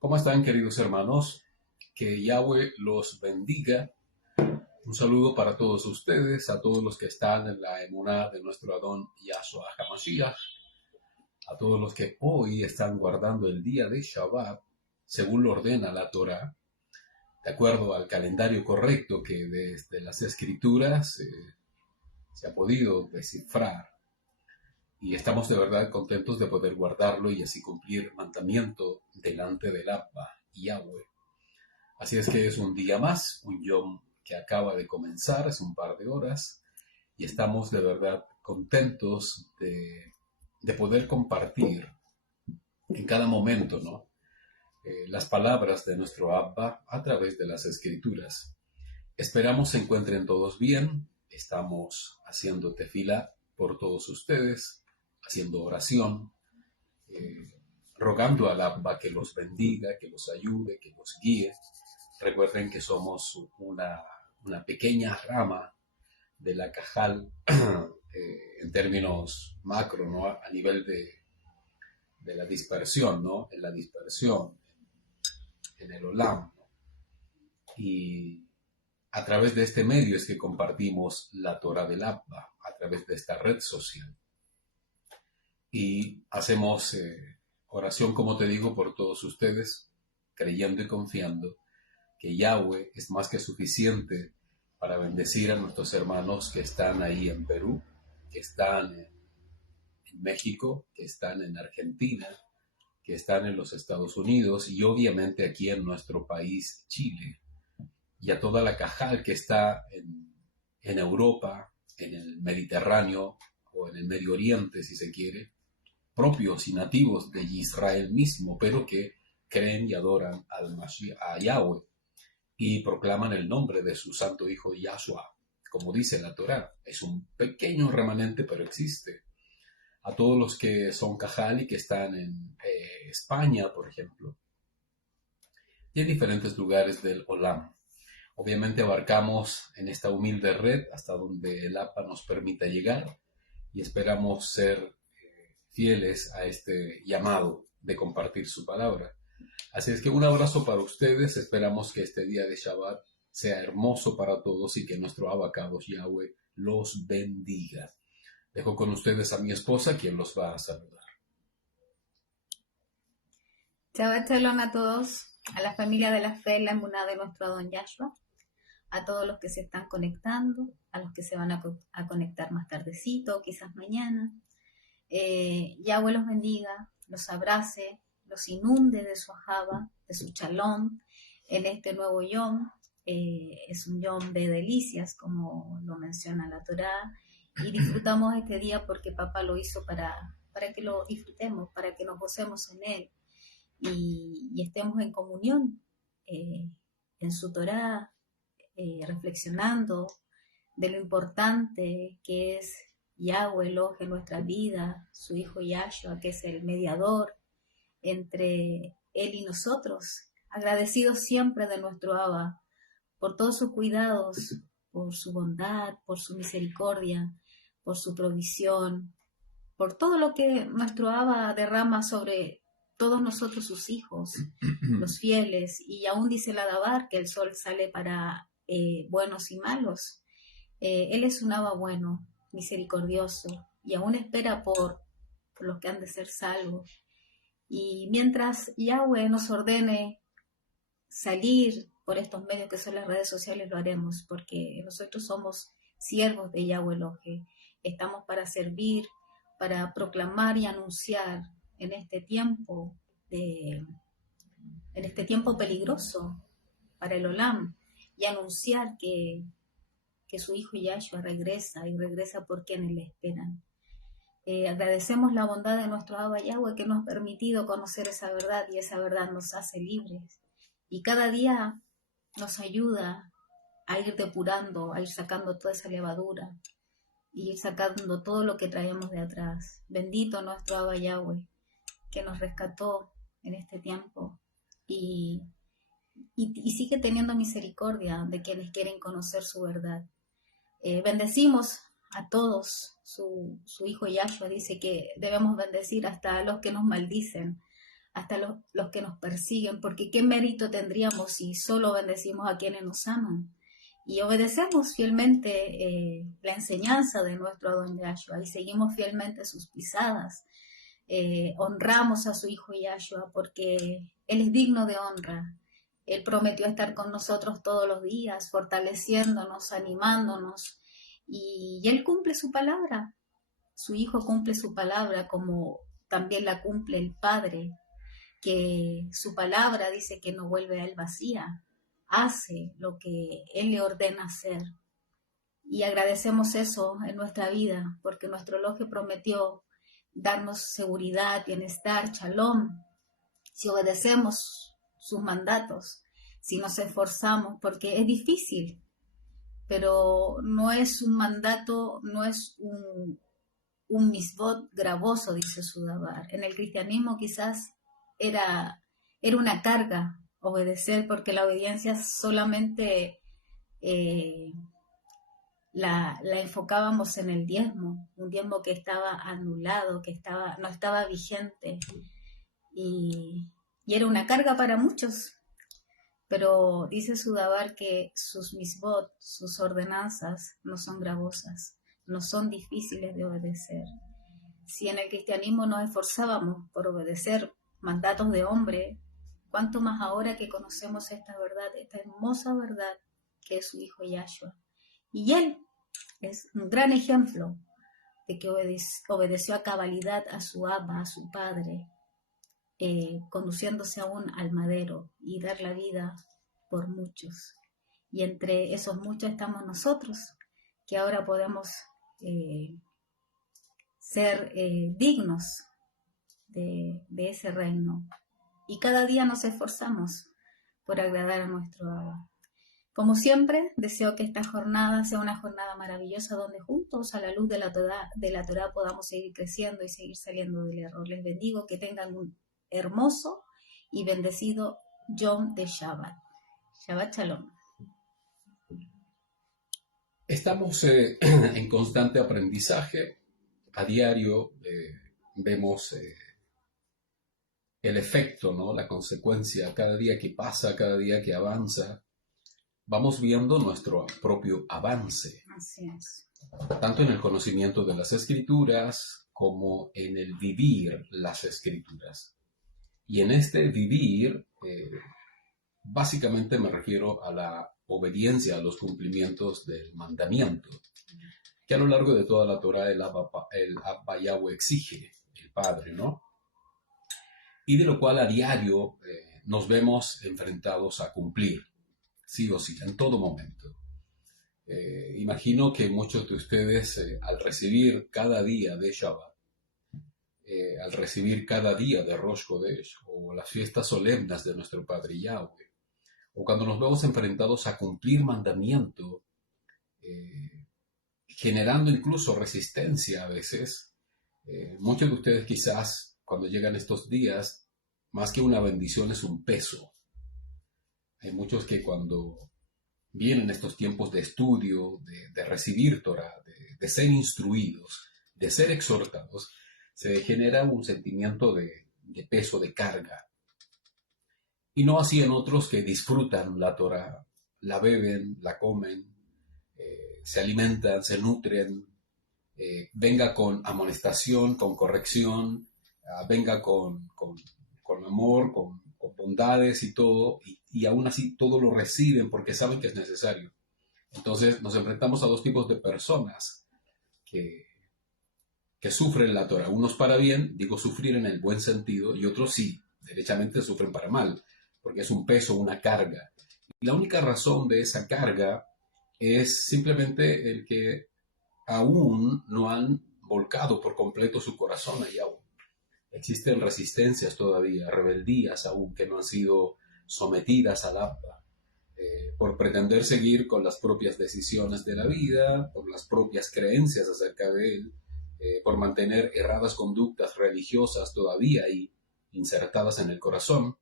¿Cómo están, queridos hermanos? Que Yahweh los bendiga. Un saludo para todos ustedes, a todos los que están en la emuná de nuestro Adón Yahshua HaMashiach, a todos los que hoy están guardando el día de Shabbat, según lo ordena la Torah, de acuerdo al calendario correcto que desde las Escrituras se ha podido descifrar. Y estamos de verdad contentos de poder guardarlo y así cumplir mandamiento delante del Abba, Yahweh. Así es que es un día más, un yom que acaba de comenzar, es un par de horas, y estamos de verdad contentos de poder compartir en cada momento, ¿no? Las palabras de nuestro Abba a través de las Escrituras. Esperamos se encuentren todos bien, estamos haciendo tefila por todos ustedes, haciendo oración, rogando al Abba que los bendiga, que los ayude, que los guíe. Recuerden que somos una pequeña rama de la Cajal en términos macro, ¿no? A nivel de la dispersión, ¿no? En la dispersión, en el Olam, ¿no? Y a través de este medio es que compartimos la Torah del Abba, a través de esta red social. Y hacemos oración, como te digo, por todos ustedes, creyendo y confiando que Yahweh es más que suficiente para bendecir a nuestros hermanos que están ahí en Perú, que están en México, que están en Argentina, que están en los Estados Unidos y obviamente aquí en nuestro país, Chile, y a toda la Cajal que está en Europa, en el Mediterráneo o en el Medio Oriente, si se quiere, propios y nativos de Israel mismo, pero que creen y adoran a Yahweh y proclaman el nombre de su santo hijo Yahshua, como dice la Torá. Es un pequeño remanente, pero existe. A todos los que son Cajal y que están en España, por ejemplo, y en diferentes lugares del Olam. Obviamente abarcamos en esta humilde red hasta donde el APA nos permita llegar y esperamos ser fieles a este llamado de compartir su palabra. Así es que un abrazo para ustedes, esperamos que este día de Shabbat sea hermoso para todos y que nuestro abacados Yahweh los bendiga. Dejo con ustedes a mi esposa, quien los va a saludar. Shabbat Shalom a todos, a la familia de la fe, la emuná de nuestro Adón Yahshua, a todos los que se están conectando, a los que se van a conectar más tardecito, quizás mañana. Yahweh los bendiga, los abrace, los inunde de su ajaba, de su shalom en este nuevo yom. Es un yom de delicias, como lo menciona la Torá, y disfrutamos este día porque papá lo hizo para que lo disfrutemos, para que nos gocemos en él y estemos en comunión en su Torá, reflexionando de lo importante que es Yahweh Elohim en nuestra vida, su hijo Yahshua, que es el mediador entre él y nosotros, agradecidos siempre de nuestro Abba por todos sus cuidados, por su bondad, por su misericordia, por su provisión, por todo lo que nuestro Abba derrama sobre todos nosotros sus hijos, los fieles, y aún dice el Adabar que el sol sale para buenos y malos. Él es un Abba bueno, misericordioso, y aún espera por los que han de ser salvos. Y mientras Yahweh nos ordene salir por estos medios que son las redes sociales, lo haremos, porque nosotros somos siervos de Yahweh Elohim. Estamos para servir, para proclamar y anunciar en este tiempo peligroso para el Olam, y anunciar que su hijo Yahshua regresa y regresa por quienes le esperan. Agradecemos la bondad de nuestro Abba Yahweh que nos ha permitido conocer esa verdad, y esa verdad nos hace libres y cada día nos ayuda a ir depurando, a ir sacando toda esa levadura y ir sacando todo lo que traemos de atrás. Bendito nuestro Abba Yahweh que nos rescató en este tiempo y sigue teniendo misericordia de quienes quieren conocer su verdad. Bendecimos a todos. Su hijo Yahshua dice que debemos bendecir hasta a los que nos maldicen, hasta los que nos persiguen, porque ¿qué mérito tendríamos si solo bendecimos a quienes nos aman? Y obedecemos fielmente la enseñanza de nuestro Adón Yahshua y seguimos fielmente sus pisadas. Honramos a su Hijo Yahshua porque Él es digno de honra. Él prometió estar con nosotros todos los días, fortaleciéndonos, animándonos, y Él cumple su palabra. Su Hijo cumple su palabra como también la cumple el Padre, que su palabra dice que no vuelve a Él vacía, hace lo que Él le ordena hacer. Y agradecemos eso en nuestra vida, porque nuestro Elohim prometió darnos seguridad, bienestar, shalom, si obedecemos sus mandatos, si nos esforzamos, porque es difícil, pero no es un mandato, no es un misbot gravoso, dice Sudabar. En el cristianismo quizás era una carga obedecer, porque la obediencia solamente la enfocábamos en el diezmo, un diezmo que estaba anulado, que no estaba vigente, y era una carga para muchos. Pero dice Sudabar que sus misbot, sus ordenanzas, no son gravosas, no son difíciles de obedecer. Si en el cristianismo nos esforzábamos por obedecer mandatos de hombre, cuánto más ahora que conocemos esta verdad, esta hermosa verdad que es su Hijo Yahshua. Y Él es un gran ejemplo de que obedeció a cabalidad a su Abba, a su Padre, conduciéndose aún al madero y dar la vida por muchos. Y entre esos muchos estamos nosotros, que ahora podemos ser dignos de ese reino. Y cada día nos esforzamos por agradar a nuestro Abba. Como siempre, deseo que esta jornada sea una jornada maravillosa donde juntos a la luz de la Torá podamos seguir creciendo y seguir saliendo del error. Les bendigo, que tengan un hermoso y bendecido Yom de Shabbat. Shabbat Shalom. Estamos en constante aprendizaje. A diario vemos el efecto, ¿no? La consecuencia, cada día que pasa, cada día que avanza. Vamos viendo nuestro propio avance. Así es. Tanto en el conocimiento de las Escrituras como en el vivir las Escrituras. Y en este vivir, básicamente me refiero a la obediencia a los cumplimientos del mandamiento, que a lo largo de toda la Torá el Abba Yahweh exige, el Padre, ¿no? Y de lo cual a diario nos vemos enfrentados a cumplir. Sí o sí, en todo momento. Imagino que muchos de ustedes, al recibir cada día de Shabbat, al recibir cada día de Rosh Chodesh, o las fiestas solemnes de nuestro Padre Yahweh, o cuando nos vemos enfrentados a cumplir mandamiento, generando incluso resistencia a veces, muchos de ustedes quizás, cuando llegan estos días, más que una bendición es un peso. Hay muchos que cuando vienen estos tiempos de estudio, de recibir Torah, de ser instruidos, de ser exhortados, se genera un sentimiento de peso, de carga. Y no así en otros que disfrutan la Torah, la beben, la comen, se alimentan, se nutren, venga con amonestación, con corrección, venga con amor, con bondades y todo, y aún así todo lo reciben porque saben que es necesario. Entonces nos enfrentamos a dos tipos de personas que sufren la Torah. Unos para bien, digo sufrir en el buen sentido, y otros sí, derechamente sufren para mal, porque es un peso, una carga. Y la única razón de esa carga es simplemente el que aún no han volcado por completo su corazón a Yahweh. Existen resistencias todavía, rebeldías aún que no han sido sometidas al Abba, por pretender seguir con las propias decisiones de la vida, por las propias creencias acerca de él, por mantener erradas conductas religiosas todavía ahí insertadas en el corazón,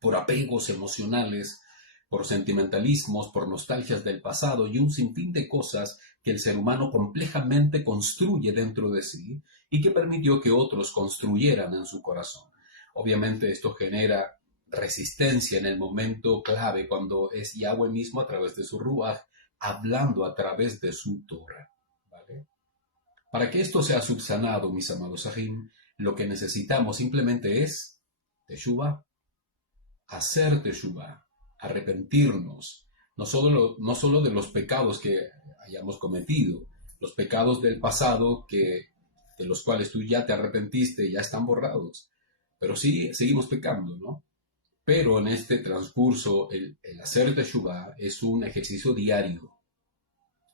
por apegos emocionales, por sentimentalismos, por nostalgias del pasado y un sinfín de cosas que el ser humano complejamente construye dentro de sí y que permitió que otros construyeran en su corazón. Obviamente esto genera resistencia en el momento clave cuando es Yahweh mismo a través de su Ruach hablando a través de su Torah, ¿vale? Para que esto sea subsanado, mis amados Sahim, lo que necesitamos simplemente es Teshuvah, hacer Teshuvah, arrepentirnos, no solo de los pecados que hayamos cometido, los pecados del pasado de los cuales tú ya te arrepentiste, ya están borrados, pero sí seguimos pecando, ¿no? Pero en este transcurso, el hacer Teshuvah es un ejercicio diario,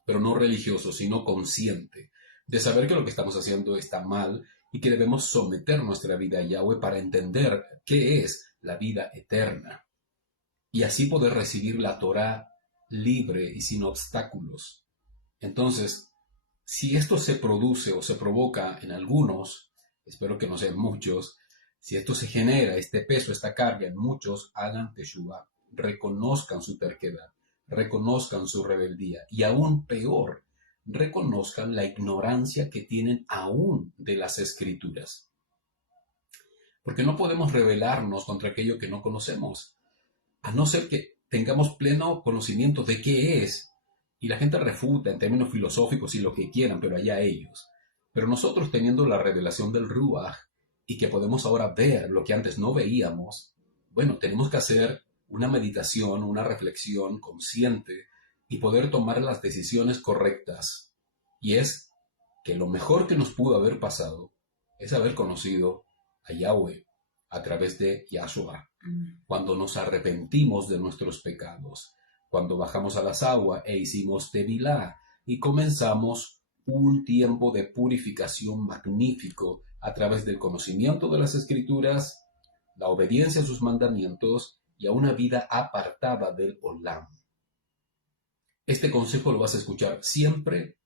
pero no religioso, sino consciente, de saber que lo que estamos haciendo está mal y que debemos someter nuestra vida a Yahweh para entender qué es la vida eterna y así poder recibir la Torah libre y sin obstáculos. Entonces, si esto se produce o se provoca en algunos, espero que no sean muchos, si esto se genera, este peso, esta carga en muchos, hagan Teshuvah, reconozcan su terquedad, reconozcan su rebeldía y aún peor, reconozcan la ignorancia que tienen aún de las Escrituras. Porque no podemos rebelarnos contra aquello que no conocemos, a no ser que tengamos pleno conocimiento de qué es. Y la gente refuta en términos filosóficos y lo que quieran, pero allá ellos. Pero nosotros teniendo la revelación del Ruach y que podemos ahora ver lo que antes no veíamos, bueno, tenemos que hacer una meditación, una reflexión consciente y poder tomar las decisiones correctas. Y es que lo mejor que nos pudo haber pasado es haber conocido a Yahweh a través de Yahshua, cuando nos arrepentimos de nuestros pecados, cuando bajamos a las aguas e hicimos Tevilá y comenzamos un tiempo de purificación magnífico a través del conocimiento de las Escrituras, la obediencia a sus mandamientos y a una vida apartada del Olam. Este consejo lo vas a escuchar siempre,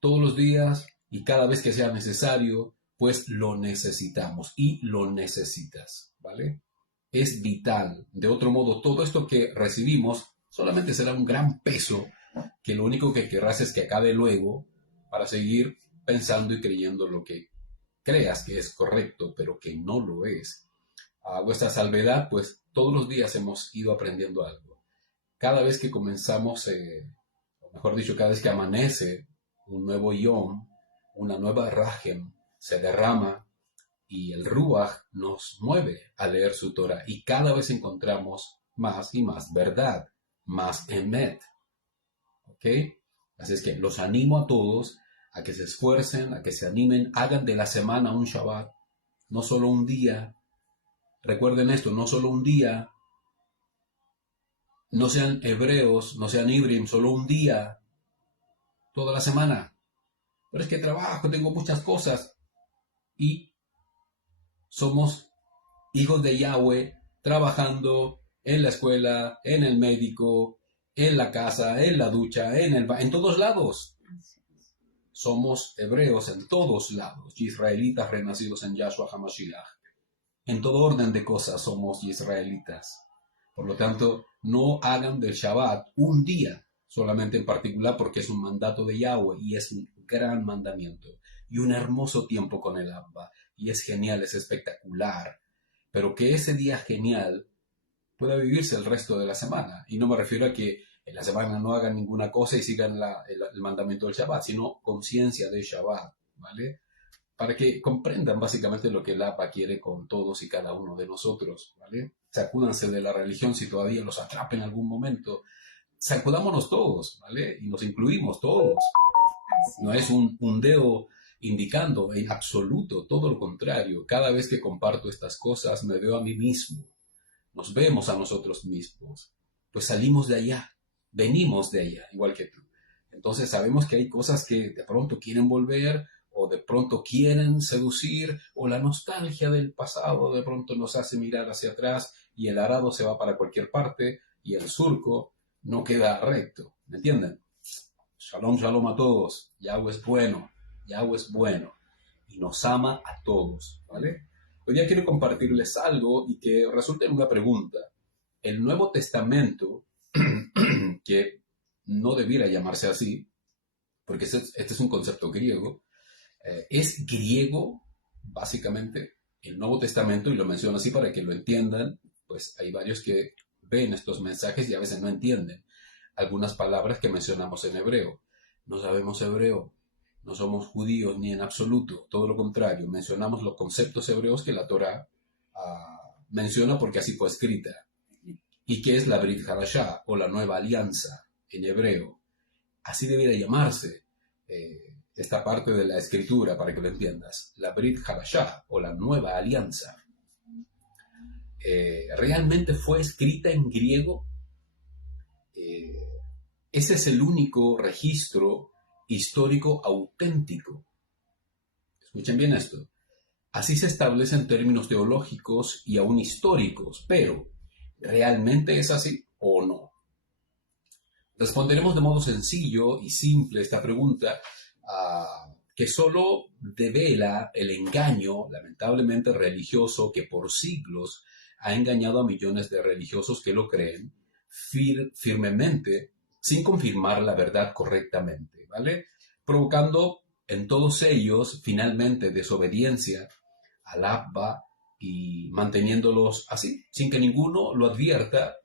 todos los días y cada vez que sea necesario, pues lo necesitamos y lo necesitas, ¿vale? Es vital. De otro modo, todo esto que recibimos solamente será un gran peso que lo único que querrás es que acabe luego para seguir pensando y creyendo lo que creas que es correcto, pero que no lo es. A vuestra salvedad, pues todos los días hemos ido aprendiendo algo. Cada vez que comenzamos, o mejor dicho, cada vez que amanece un nuevo Yom, una nueva Rajem, se derrama y el Ruach nos mueve a leer su Torah y cada vez encontramos más y más verdad, más Emet. ¿Ok? Así es que los animo a todos a que se esfuercen, a que se animen, hagan de la semana un Shabbat, no solo un día. Recuerden esto, no solo un día, no sean hebreos, no sean híbridos, solo un día, toda la semana. Pero es que trabajo, tengo muchas cosas. Y somos hijos de Yahweh trabajando en la escuela, en el médico, en la casa, en la ducha, en todos lados. Somos hebreos en todos lados, israelitas renacidos en Yahshua HaMashiach. En todo orden de cosas somos israelitas. Por lo tanto, no hagan del Shabbat un día solamente en particular porque es un mandato de Yahweh y es un gran mandamiento y un hermoso tiempo con el Abba y es genial, es espectacular, pero que ese día genial pueda vivirse el resto de la semana. Y no me refiero a que en la semana no hagan ninguna cosa y sigan el mandamiento del Shabbat, sino conciencia de Shabbat, ¿vale? Para que comprendan básicamente lo que el Abba quiere con todos y cada uno de nosotros, ¿vale? Sacúdanse de la religión si todavía los atrapa en algún momento. Sacudámonos todos, ¿vale? Y nos incluimos todos. No es un dedo indicando en absoluto, todo lo contrario. Cada vez que comparto estas cosas me veo a mí mismo. Nos vemos a nosotros mismos. Pues salimos de allá, venimos de allá, igual que tú. Entonces sabemos que hay cosas que de pronto quieren volver o de pronto quieren seducir o la nostalgia del pasado de pronto nos hace mirar hacia atrás y el arado se va para cualquier parte y el surco no queda recto. ¿Me entienden? Shalom, shalom a todos. Yahweh es bueno. Yahweh es bueno. Y nos ama a todos. ¿Vale? Hoy día quiero compartirles algo y que resulte en una pregunta. El Nuevo Testamento, que no debiera llamarse así, porque este es un concepto griego, es griego, básicamente, el Nuevo Testamento, y lo menciono así para que lo entiendan, pues hay varios que ven estos mensajes y a veces no entienden algunas palabras que mencionamos en hebreo. No sabemos hebreo, no somos judíos ni en absoluto, todo lo contrario, mencionamos los conceptos hebreos que la Torá menciona porque así fue escrita. ¿Y qué es la Brit Hadashah o la Nueva Alianza en hebreo? Así debería llamarse esta parte de la escritura para que lo entiendas. La Brit Hadashah o la Nueva Alianza. Realmente fue escrita en griego. Ese es el único registro histórico auténtico. Escuchen bien esto. Así se establece en términos teológicos y aún históricos, pero ¿realmente es así o no? Responderemos de modo sencillo y simple esta pregunta que solo devela el engaño, lamentablemente religioso, que por siglos ha engañado a millones de religiosos que lo creen firmemente, sin confirmar la verdad correctamente, ¿vale? Provocando en todos ellos, finalmente, desobediencia al Abba y manteniéndolos así, sin que ninguno lo advierta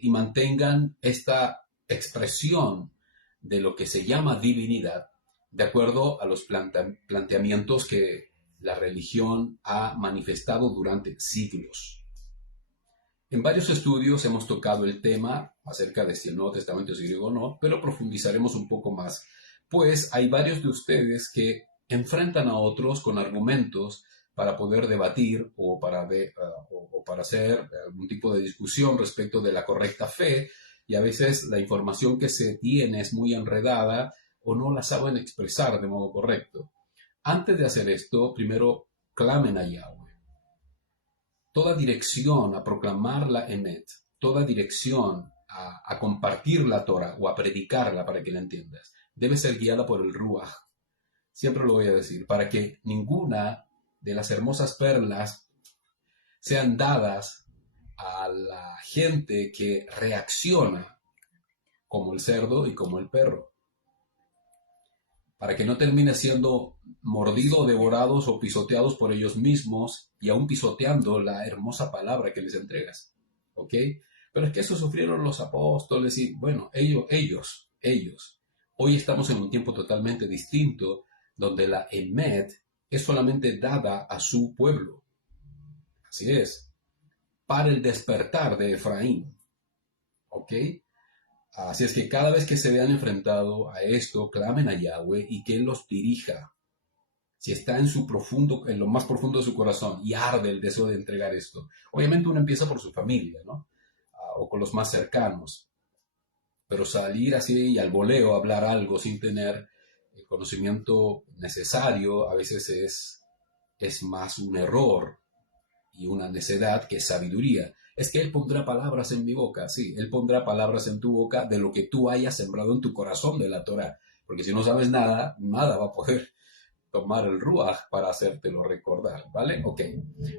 y mantengan esta expresión de lo que se llama divinidad, de acuerdo a los planteamientos que la religión ha manifestado durante siglos. En varios estudios hemos tocado el tema acerca de si el Nuevo Testamento es griego o no, pero profundizaremos un poco más, pues hay varios de ustedes que enfrentan a otros con argumentos para poder debatir o para hacer algún tipo de discusión respecto de la correcta fe, y a veces la información que se tiene es muy enredada o no la saben expresar de modo correcto. Antes de hacer esto, primero clamen a Yahweh. Toda dirección a proclamar la Emet, toda dirección a compartir la Torah o a predicarla para que la entiendas, debe ser guiada por el Ruach. Siempre lo voy a decir, para que ninguna de las hermosas perlas sean dadas a la gente que reacciona como el cerdo y como el perro. Para que no termine siendo mordido, devorados o pisoteados por ellos mismos y aún pisoteando la hermosa palabra que les entregas. ¿Ok? Pero es que eso sufrieron los apóstoles y, bueno, ellos. Hoy estamos en un tiempo totalmente distinto donde la Emet es solamente dada a su pueblo. Así es. Para el despertar de Efraín. ¿Ok? Así es que cada vez que se vean enfrentados a esto, clamen a Yahweh y que Él los dirija. Si está en lo más profundo de su corazón y arde el deseo de entregar esto. Obviamente uno empieza por su familia, ¿no? O con los más cercanos. Pero salir así y al voleo, hablar algo sin tener el conocimiento necesario, a veces es más un error y una necedad que sabiduría. Es que Él pondrá palabras en mi boca, sí, Él pondrá palabras en tu boca de lo que tú hayas sembrado en tu corazón de la Torah, porque si no sabes nada, nada va a poder tomar el Ruach para hacértelo recordar, ¿vale? Ok,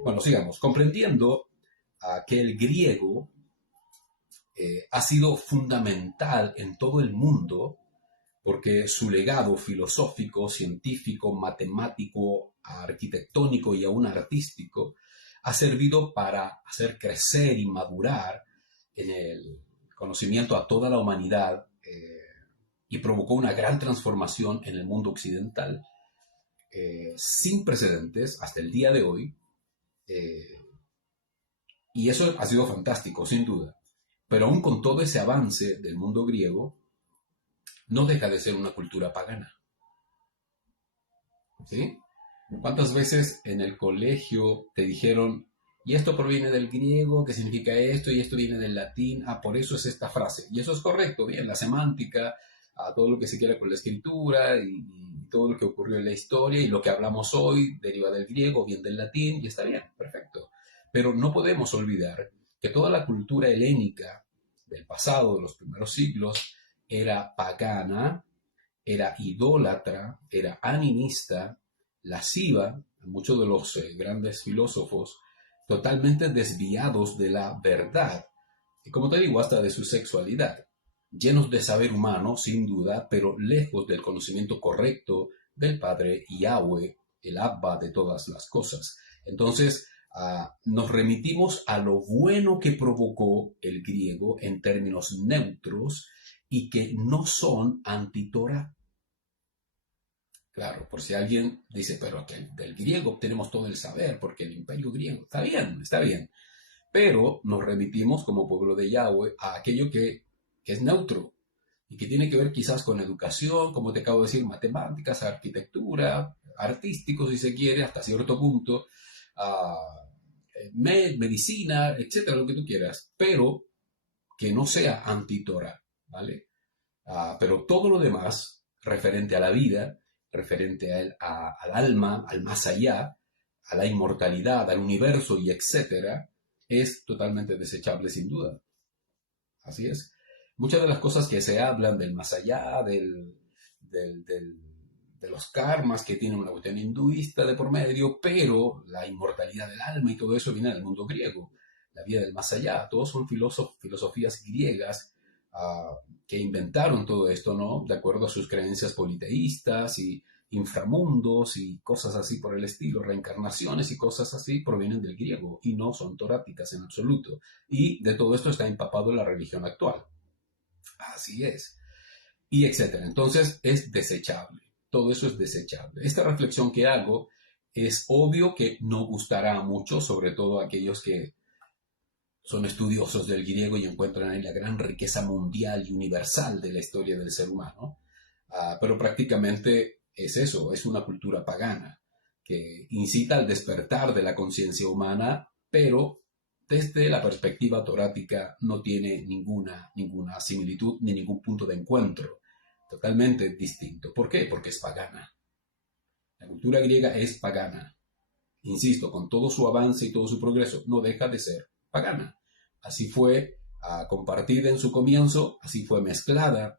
bueno, sigamos. Comprendiendo que el griego ha sido fundamental en todo el mundo, porque su legado filosófico, científico, matemático, arquitectónico y aún artístico ha servido para hacer crecer y madurar en el conocimiento a toda la humanidad y provocó una gran transformación en el mundo occidental sin precedentes hasta el día de hoy. Y eso ha sido fantástico, sin duda. Pero aún con todo ese avance del mundo griego, no deja de ser una cultura pagana. ¿Sí? ¿Cuántas veces en el colegio te dijeron, y esto proviene del griego, que significa esto, y esto viene del latín, por eso es esta frase? Y eso es correcto, bien, la semántica, todo lo que se quiera con la escritura, y todo lo que ocurrió en la historia, y lo que hablamos hoy deriva del griego, bien del latín, y está bien, perfecto. Pero no podemos olvidar que toda la cultura helénica del pasado, de los primeros siglos, era pagana, era idólatra, era animista, lasciva, muchos de los grandes filósofos, totalmente desviados de la verdad, y como te digo, hasta de su sexualidad, llenos de saber humano, sin duda, pero lejos del conocimiento correcto del Padre Yahweh, el Abba de todas las cosas. Entonces, nos remitimos a lo bueno que provocó el griego en términos neutros y que no son anti-Torah. Claro, por si alguien dice, pero que del griego obtenemos todo el saber, porque el imperio griego, está bien, pero nos remitimos como pueblo de Yahweh a aquello que es neutro y que tiene que ver quizás con educación, como te acabo de decir, matemáticas, arquitectura, artístico si se quiere, hasta cierto punto, medicina, etcétera, lo que tú quieras, pero que no sea anti-Torah, ¿vale? Pero todo lo demás, referente a la vida, referente al alma, al más allá, a la inmortalidad, al universo y etcétera, es totalmente desechable sin duda. Así es. Muchas de las cosas que se hablan del más allá, de los karmas que tienen una cuestión hinduista de por medio, pero la inmortalidad del alma y todo eso viene del mundo griego. La vida del más allá, todos son filosofías griegas que inventaron todo esto, ¿no? De acuerdo a sus creencias politeístas y inframundos y cosas así por el estilo, reencarnaciones y cosas así provienen del griego y no son toráticas en absoluto. Y de todo esto está empapado la religión actual. Así es. Y etcétera. Entonces es desechable. Todo eso es desechable. Esta reflexión que hago es obvio que no gustará a muchos, sobre todo a aquellos que son estudiosos del griego y encuentran ahí la gran riqueza mundial y universal de la historia del ser humano. Pero prácticamente es eso, es una cultura pagana que incita al despertar de la conciencia humana, pero desde la perspectiva torática no tiene ninguna similitud ni ningún punto de encuentro. Totalmente distinto. ¿Por qué? Porque es pagana. La cultura griega es pagana. Insisto, con todo su avance y todo su progreso, no deja de ser pagana. Así fue compartida en su comienzo, así fue mezclada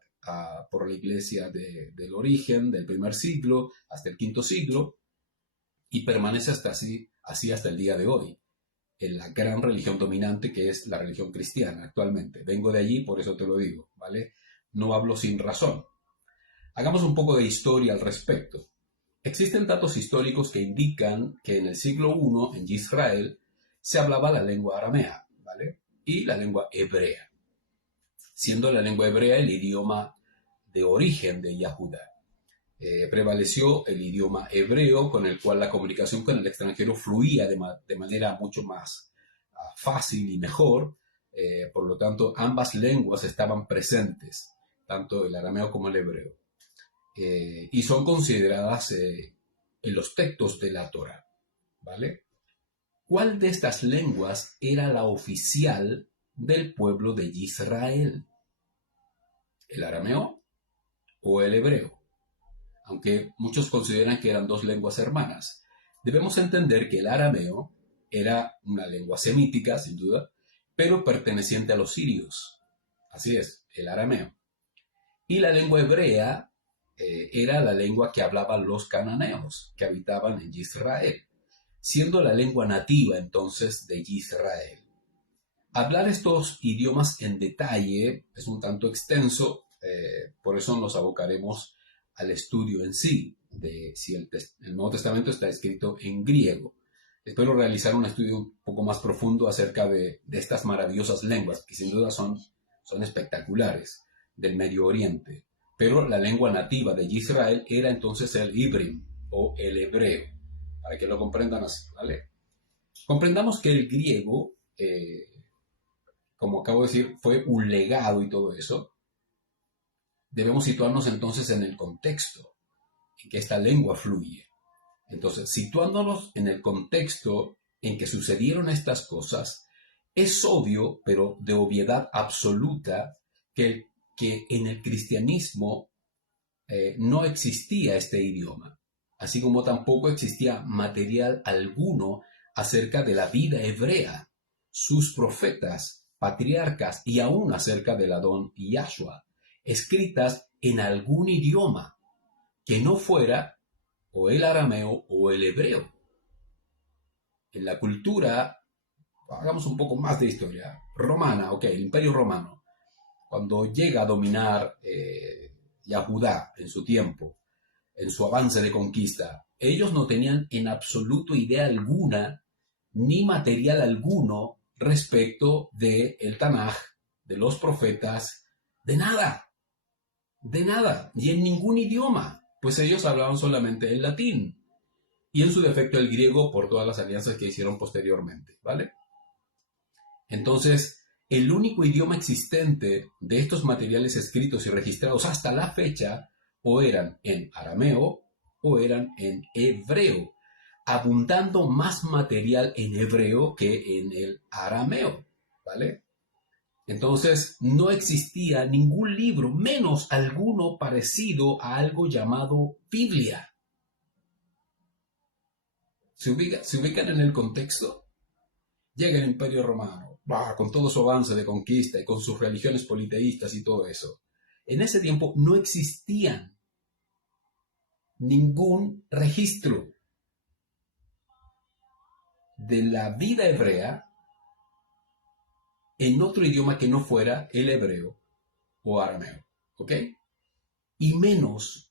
por la iglesia del origen, del primer siglo hasta el quinto siglo, y permanece así hasta el día de hoy, en la gran religión dominante que es la religión cristiana actualmente. Vengo de allí, por eso te lo digo, ¿vale? No hablo sin razón. Hagamos un poco de historia al respecto. Existen datos históricos que indican que en el siglo I, en Israel, se hablaba la lengua aramea, ¿vale? Y la lengua hebrea, siendo la lengua hebrea el idioma de origen de Yahudá. Prevaleció el idioma hebreo con el cual la comunicación con el extranjero fluía de manera mucho más fácil y mejor. Por lo tanto, ambas lenguas estaban presentes, tanto el arameo como el hebreo. Y son consideradas en los textos de la Torá, ¿vale? ¿Cuál de estas lenguas era la oficial del pueblo de Israel? ¿El arameo o el hebreo? Aunque muchos consideran que eran dos lenguas hermanas, debemos entender que el arameo era una lengua semítica, sin duda, pero perteneciente a los sirios. Así es, el arameo. Y la lengua hebrea era la lengua que hablaban los cananeos, que habitaban en Israel, siendo la lengua nativa entonces de Israel. Hablar estos idiomas en detalle es un tanto extenso, por eso nos abocaremos al estudio en sí, de si el Nuevo Testamento está escrito en griego. Espero realizar un estudio un poco más profundo acerca de estas maravillosas lenguas, que sin duda son espectaculares, del Medio Oriente. Pero la lengua nativa de Israel era entonces el hibrim, o el hebreo, para que lo comprendan así, ¿vale? Comprendamos que el griego, como acabo de decir, fue un legado y todo eso. Debemos situarnos entonces en el contexto en que esta lengua fluye. Entonces, situándonos en el contexto en que sucedieron estas cosas, es obvio, pero de obviedad absoluta, que en el cristianismo no existía este idioma, así como tampoco existía material alguno acerca de la vida hebrea, sus profetas, patriarcas y aún acerca del Adón Yahshua, escritas en algún idioma que no fuera o el arameo o el hebreo. En la cultura, hagamos un poco más de historia, romana, el Imperio Romano, cuando llega a dominar Yahudá en su tiempo, en su avance de conquista, ellos no tenían en absoluto idea alguna, ni material alguno respecto del Tanaj, de los profetas, de nada, y en ningún idioma, pues ellos hablaban solamente el latín, y en su defecto el griego por todas las alianzas que hicieron posteriormente, ¿vale? Entonces, el único idioma existente de estos materiales escritos y registrados hasta la fecha o eran en arameo o eran en hebreo, abundando más material en hebreo que en el arameo, ¿vale? Entonces, no existía ningún libro, menos alguno parecido a algo llamado Biblia. ¿Se ubican en el contexto? Llega el Imperio Romano, con todo su avance de conquista y con sus religiones politeístas y todo eso. En ese tiempo no existía ningún registro de la vida hebrea en otro idioma que no fuera el hebreo o arameo, ¿ok? Y menos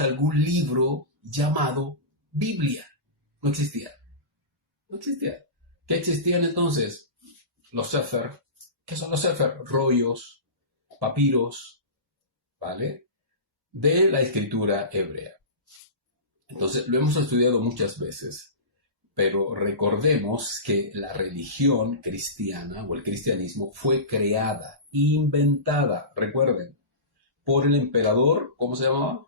algún libro llamado Biblia. No existía. ¿Qué existían entonces? Los sefer. ¿Qué son los sefer? Rollos, papiros, ¿vale? De la escritura hebrea. Entonces, lo hemos estudiado muchas veces, pero recordemos que la religión cristiana o el cristianismo fue creada, inventada, recuerden, por el emperador, ¿cómo se llamaba?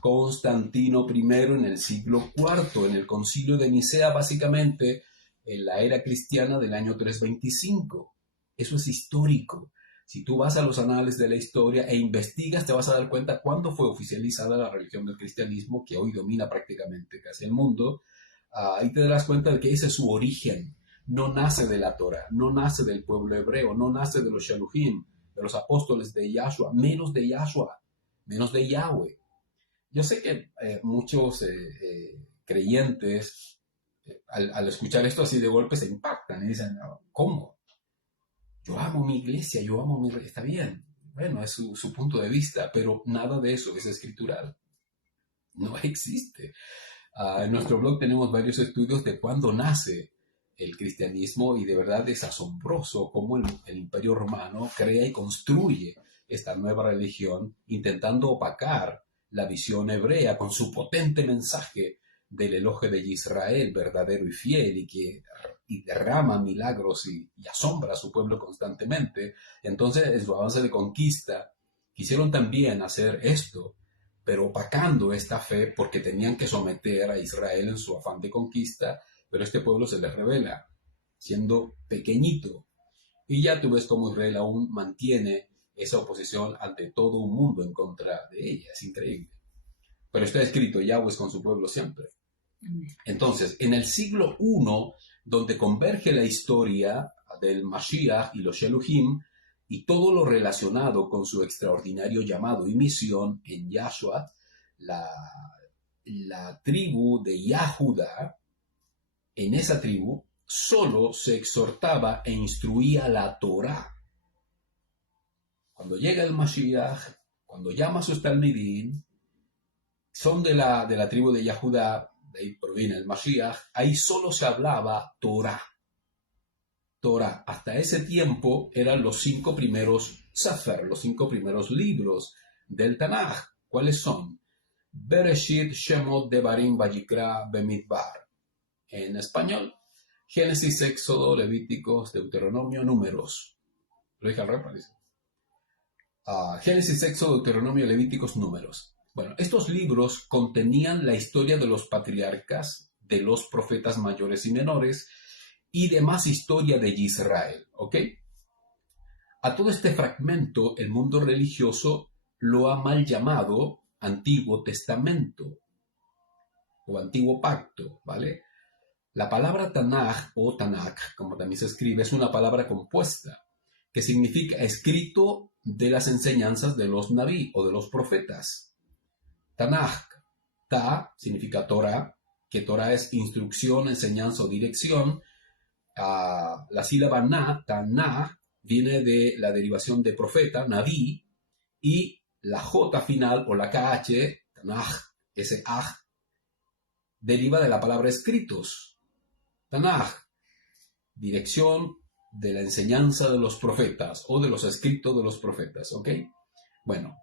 Constantino I en el siglo IV, en el concilio de Nicea, básicamente en la era cristiana del año 325. Eso es histórico. Si tú vas a los anales de la historia e investigas, te vas a dar cuenta cuándo fue oficializada la religión del cristianismo, que hoy domina prácticamente casi el mundo, y te darás cuenta de que ese es su origen. No nace de la Torah, no nace del pueblo hebreo, no nace de los Shaluhim, de los apóstoles de Yahshua, menos de Yahweh. Yo sé que muchos creyentes, al escuchar esto así de golpe, se impactan y dicen, ¿cómo? Yo amo mi iglesia, yo amo mi... Está bien, bueno, es su punto de vista, pero nada de eso es escritural. No existe. En nuestro blog tenemos varios estudios de cuándo nace el cristianismo y de verdad es asombroso cómo el Imperio Romano crea y construye esta nueva religión intentando opacar la visión hebrea con su potente mensaje del elogio de Israel, verdadero y fiel, y derrama milagros y asombra a su pueblo constantemente. Entonces, en su avance de conquista, quisieron también hacer esto, pero opacando esta fe porque tenían que someter a Israel en su afán de conquista, pero este pueblo se les revela, siendo pequeñito. Y ya tú ves cómo Israel aún mantiene esa oposición ante todo un mundo en contra de ella. Es increíble. Pero está escrito, Yahweh es con su pueblo siempre. Entonces, en el siglo I, donde converge la historia del Mashiach y los Sheluhim, y todo lo relacionado con su extraordinario llamado y misión en Yahshua, la tribu de Yahuda, en esa tribu solo se exhortaba e instruía la Torah. Cuando llega el Mashiach, cuando llama a sus talmidim, son de la tribu de Yahuda, de ahí proviene el Mashiach, ahí solo se hablaba Torah. Hasta ese tiempo eran los 5 primeros sefer, los 5 primeros libros del Tanaj. ¿Cuáles son? Bereshit, Shemot, Devarim, Vayikra, Bemidbar. En español, Génesis, Éxodo, Levíticos, Deuteronomio, Números. Lo dije al revés. Génesis, Éxodo, Deuteronomio, Levíticos, Números. Bueno, estos libros contenían la historia de los patriarcas, de los profetas mayores y menores, y demás historia de Israel, ¿ok? A todo este fragmento, el mundo religioso lo ha mal llamado Antiguo Testamento o Antiguo Pacto, ¿vale? La palabra Tanaj o Tanakh, como también se escribe, es una palabra compuesta que significa escrito de las enseñanzas de los Naví o de los profetas. Tanaj, Ta significa Torah, que Torah es instrucción, enseñanza o dirección. La sílaba Na, Tanah, viene de la derivación de profeta, Naví, y la J final o la KH, Tanaj, ese Aj, deriva de la palabra escritos. Tanaj, dirección de la enseñanza de los profetas o de los escritos de los profetas, ¿ok? Bueno,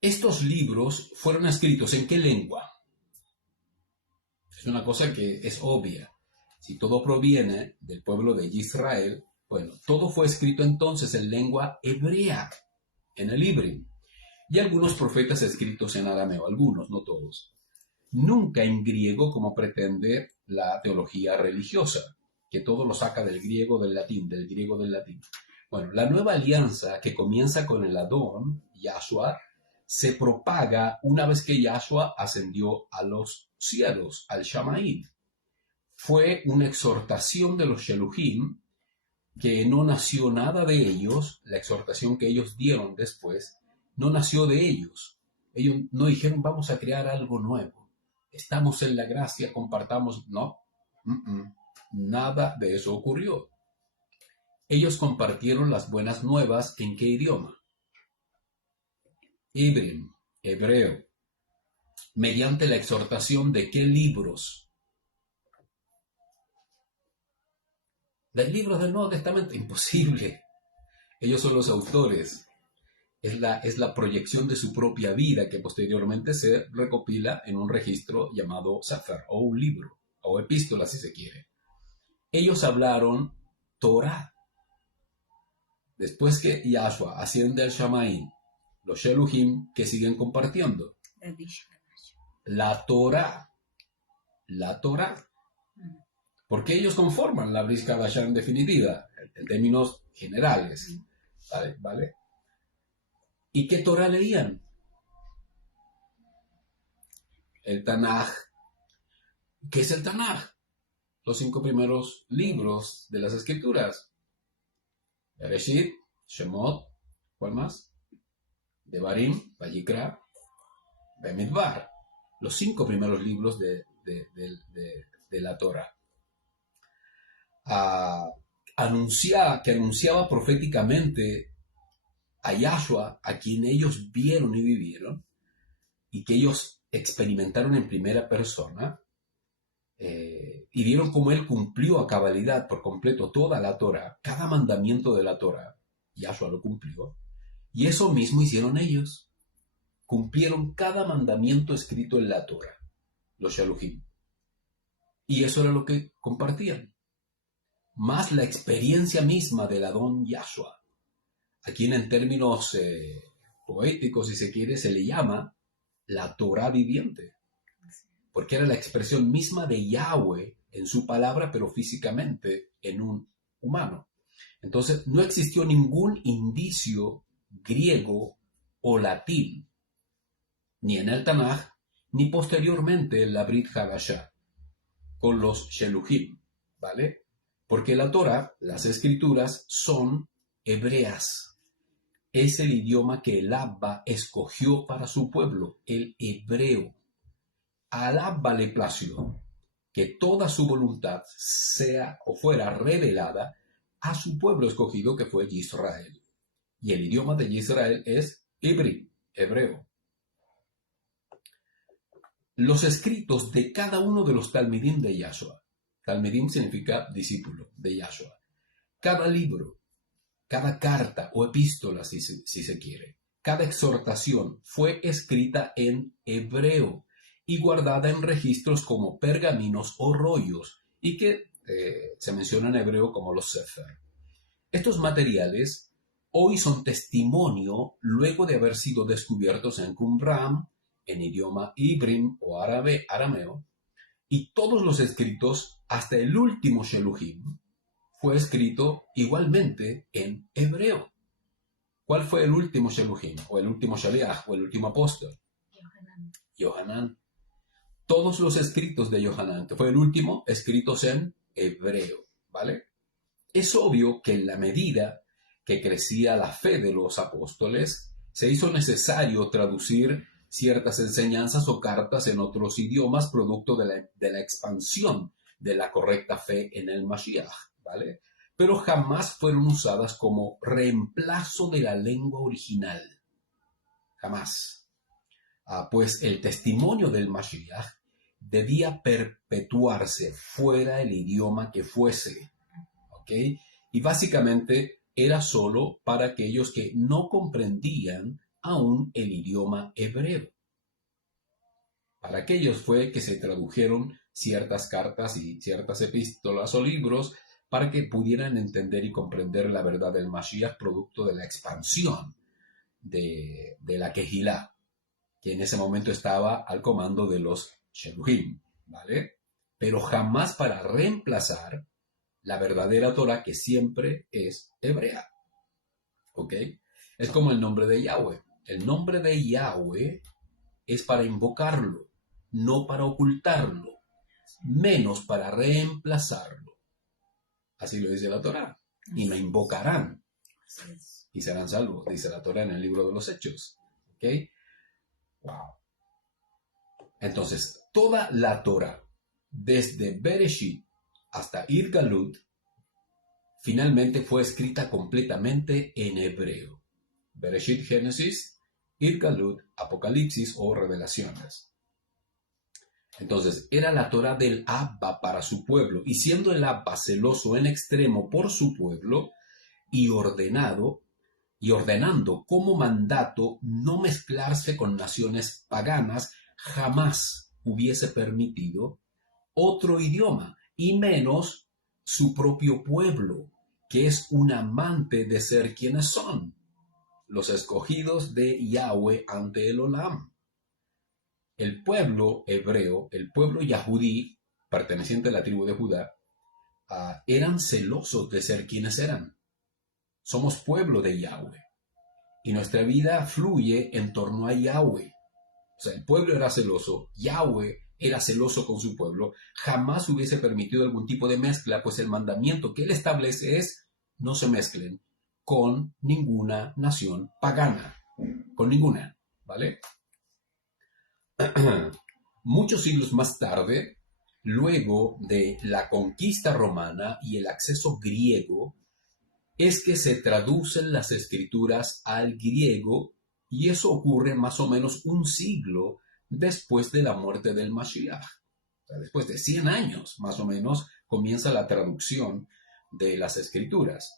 estos libros fueron escritos ¿en qué lengua? Es una cosa que es obvia. Si todo proviene del pueblo de Israel, bueno, todo fue escrito entonces en lengua hebrea, en el Ibrim, y algunos profetas escritos en arameo, algunos, no todos. Nunca en griego, como pretende la teología religiosa, que todo lo saca del griego, del latín, del griego, del latín. Bueno, la nueva alianza que comienza con el Adón, Yahshua, se propaga una vez que Yahshua ascendió a los cielos, al Shamaim. Fue una exhortación de los Sheluhim, que no nació nada de ellos, la exhortación que ellos dieron después, no nació de ellos. Ellos no dijeron, vamos a crear algo nuevo. Estamos en la gracia, compartamos. No, nada de eso ocurrió. Ellos compartieron las buenas nuevas, ¿en qué idioma? Ibrim, hebreo. Mediante la exhortación de qué libros? Del libro del Nuevo Testamento. Imposible. Ellos son los autores. Es la proyección de su propia vida que posteriormente se recopila en un registro llamado Sefer, o un libro, o epístola si se quiere. Ellos hablaron Torah. Después que Yahshua asciende al Shamaim, los Sheluhim que siguen compartiendo. La Torah. La Torah. Porque ellos conforman la Brit Hadashah en definitiva, en términos generales. ¿Vale? ¿Y qué Torah leían? El Tanaj. ¿Qué es el Tanaj? Los 5 primeros libros de las Escrituras. Bereshit, Shemot, ¿cuál más? Devarim, Vayikra, Bamidbar. Los 5 primeros libros de la Torah. Que anunciaba proféticamente a Yahshua, a quien ellos vieron y vivieron, y que ellos experimentaron en primera persona, y vieron cómo él cumplió a cabalidad por completo toda la Torah, cada mandamiento de la Torah, Yahshua lo cumplió, y eso mismo hicieron ellos. Cumplieron cada mandamiento escrito en la Torah, los Sheluhim. Y eso era lo que compartían. Más la experiencia misma del Adón Yahshua, a quien en términos poéticos, si se quiere, se le llama la Torah viviente, porque era la expresión misma de Yahweh en su palabra, pero físicamente en un humano. Entonces, no existió ningún indicio griego o latín, ni en el Tanaj, ni posteriormente en la Brit Hadashah, con los Sheluhim, ¿vale? Porque la Torah, las escrituras, son hebreas. Es el idioma que el Abba escogió para su pueblo, el hebreo. Al Abba le plació que toda su voluntad sea o fuera revelada a su pueblo escogido, que fue Israel. Y el idioma de Israel es hebreo. Los escritos de cada uno de los Talmidim de Yahshua. Talmidim significa discípulo de Yahshua. Cada libro, cada carta o epístola, si se quiere, cada exhortación fue escrita en hebreo y guardada en registros como pergaminos o rollos, y que se menciona en hebreo como los Sefer. Estos materiales hoy son testimonio luego de haber sido descubiertos en Qumran, en idioma Ibrim o arameo, y todos los escritos, hasta el último Sheluhim, fue escrito igualmente en hebreo. ¿Cuál fue el último Sheluhim? O el último Shaliach, o el último apóstol. Yohanan. Todos los escritos de Yohanan, que fue el último, escritos en hebreo, ¿vale? Es obvio que en la medida que crecía la fe de los apóstoles, se hizo necesario traducir ciertas enseñanzas o cartas en otros idiomas, producto de la expansión de la correcta fe en el Mashiach, ¿vale? Pero jamás fueron usadas como reemplazo de la lengua original. Jamás. pues el testimonio del Mashiach debía perpetuarse fuera el idioma que fuese. ¿Ok? Y básicamente era solo para aquellos que no comprendían aún el idioma hebreo. Para aquellos fue que se tradujeron ciertas cartas y ciertas epístolas o libros para que pudieran entender y comprender la verdad del Mashiach, producto de la expansión de la Kehilá, que en ese momento estaba al comando de los Sheluhim, ¿vale? Pero jamás para reemplazar la verdadera Torah, que siempre es hebrea, ¿ok? Es como el nombre de Yahweh. El nombre de Yahweh es para invocarlo, no para ocultarlo, menos para reemplazarlo. Así lo dice la Torah. Y me invocarán y serán salvos, dice la Torah en el libro de los Hechos. ¿Ok? Wow. Entonces, toda la Torah, desde Bereshit hasta Ir-Galut, finalmente fue escrita completamente en hebreo. Bereshit, Génesis, Ir-Galut, Apocalipsis o Revelaciones. Entonces, era la Torah del Abba para su pueblo, y siendo el Abba celoso en extremo por su pueblo, y ordenando como mandato no mezclarse con naciones paganas, jamás hubiese permitido otro idioma, y menos su propio pueblo, que es un amante de ser quienes son, los escogidos de Yahweh ante el Olam. El pueblo hebreo, el pueblo yahudí, perteneciente a la tribu de Judá, eran celosos de ser quienes eran. Somos pueblo de Yahweh. Y nuestra vida fluye en torno a Yahweh. O sea, el pueblo era celoso, Yahweh era celoso con su pueblo. Jamás hubiese permitido algún tipo de mezcla, pues el mandamiento que él establece es: no se mezclen con ninguna nación pagana. Con ninguna, ¿vale? Muchos siglos más tarde, luego de la conquista romana y el acceso griego, es que se traducen las escrituras al griego, y eso ocurre más o menos un siglo después de la muerte del Mashiach. O sea, después de 100 años, más o menos, comienza la traducción de las escrituras.